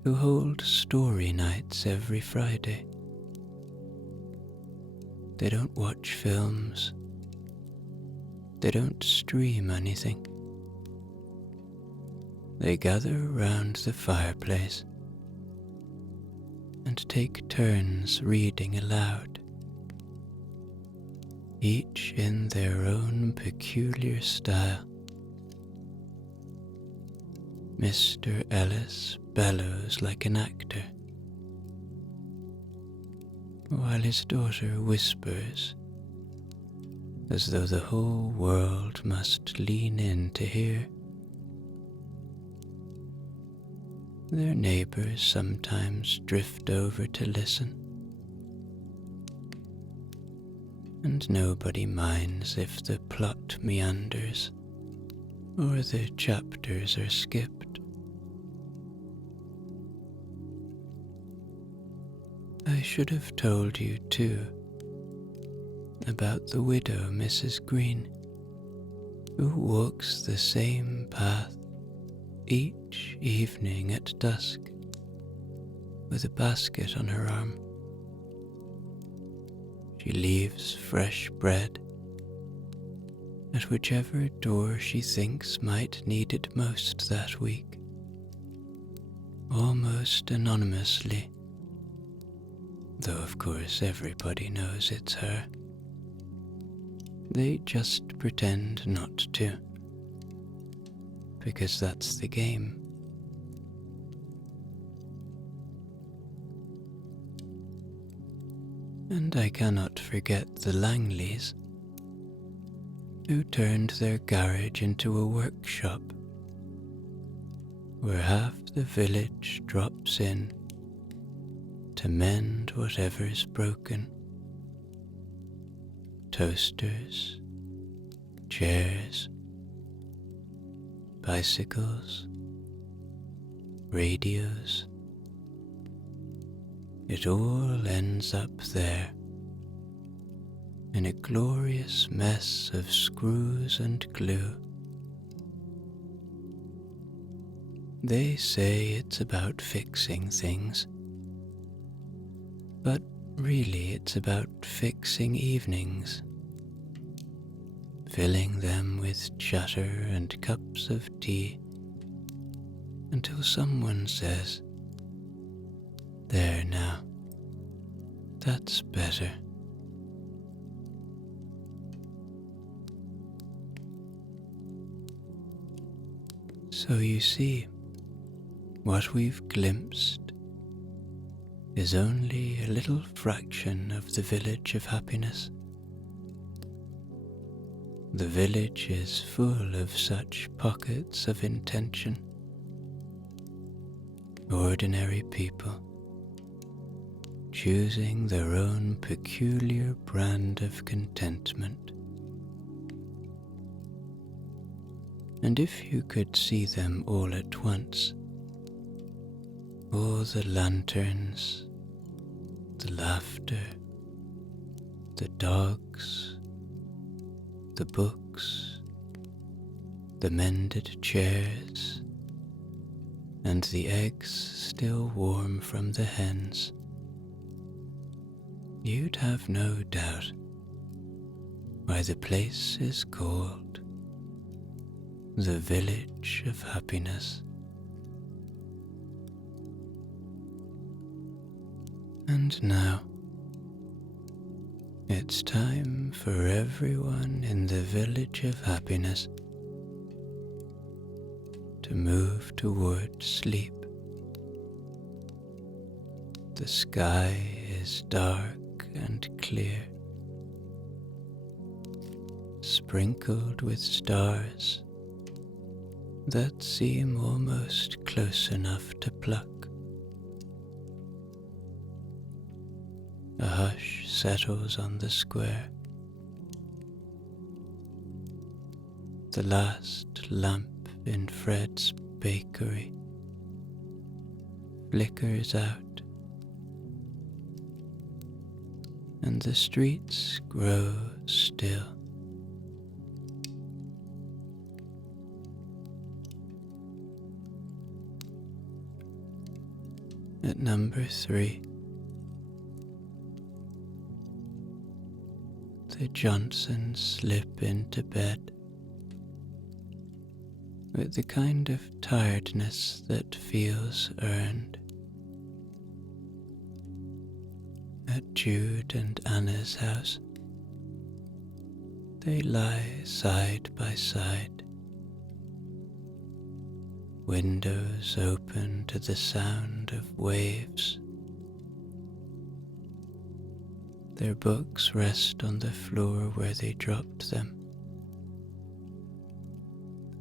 who hold story nights every Friday. They don't watch films. They don't stream anything. They gather round the fireplace and take turns reading aloud, each in their own peculiar style. Mr. Ellis bellows like an actor, while his daughter whispers as though the whole world must lean in to hear. Their neighbors sometimes drift over to listen, and nobody minds if the plot meanders or the chapters are skipped. I should have told you, too, about the widow Mrs. Green, who walks the same path each evening at dusk, with a basket on her arm. She leaves fresh bread at whichever door she thinks might need it most that week, almost anonymously, though of course everybody knows it's her. They just pretend not to, because that's the game. And I cannot forget the Langleys, who turned their garage into a workshop, where half the village drops in to mend whatever's broken, toasters, chairs, bicycles, radios. It all ends up there in a glorious mess of screws and glue. They say it's about fixing things, but really it's about fixing evenings, filling them with chatter and cups of tea until someone says, "There now, that's better." So you see, what we've glimpsed is only a little fraction of the village of happiness. The village is full of such pockets of intention. Ordinary people, choosing their own peculiar brand of contentment. And if you could see them all at once, all the lanterns, the laughter, the dogs, the books, the mended chairs, and the eggs still warm from the hens, you'd have no doubt why the place is called the Village of Happiness. And now, it's time for everyone in the Village of Happiness to move toward sleep. The sky is dark and clear, sprinkled with stars that seem almost close enough to pluck. A hush settles on the square. The last lamp in Fred's bakery flickers out, and the streets grow still. At number 3, the Johnsons slip into bed with the kind of tiredness that feels earned. At Jude and Anna's house, they lie side by side, windows open to the sound of waves. Their books rest on the floor where they dropped them.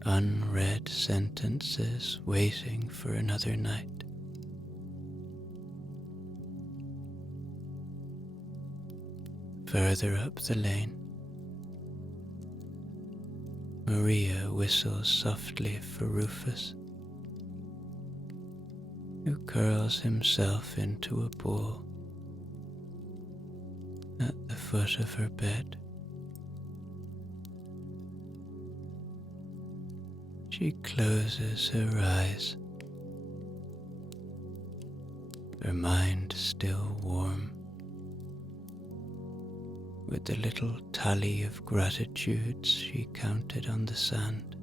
Unread sentences waiting for another night. Further up the lane, Maria whistles softly for Rufus, who curls himself into a ball at the foot of her bed. She closes her eyes, her mind still warm, with the little tally of gratitudes she counted on the sand.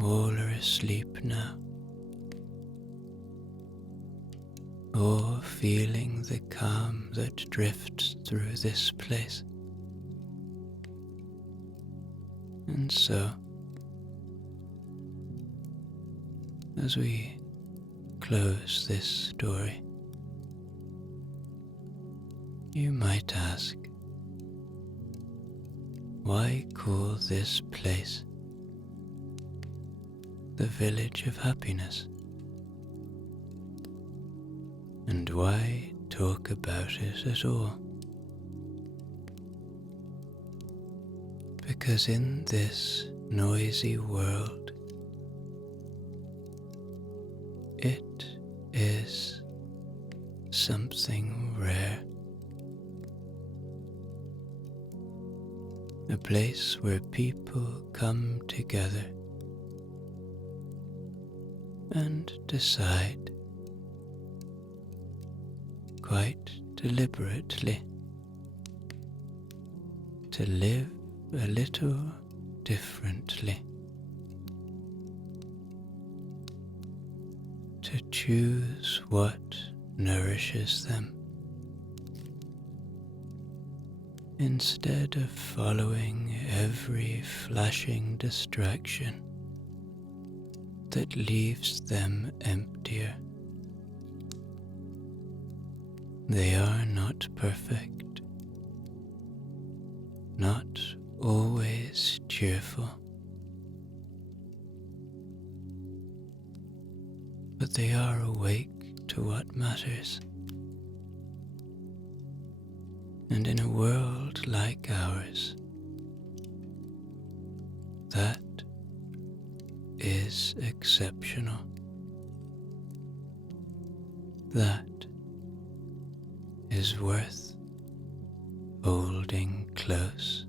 All are asleep now, all feeling the calm that drifts through this place. And so, as we close this story, you might ask, why call this place the Village of Happiness? And why talk about it at all? Because in this noisy world, it is something rare. A place where people come together and decide quite deliberately to live a little differently, to choose what nourishes them instead of following every flashing distraction that leaves them emptier. They are not perfect, not always cheerful, but they are awake to what matters. And in a world like ours, that is exceptional. That is worth holding close.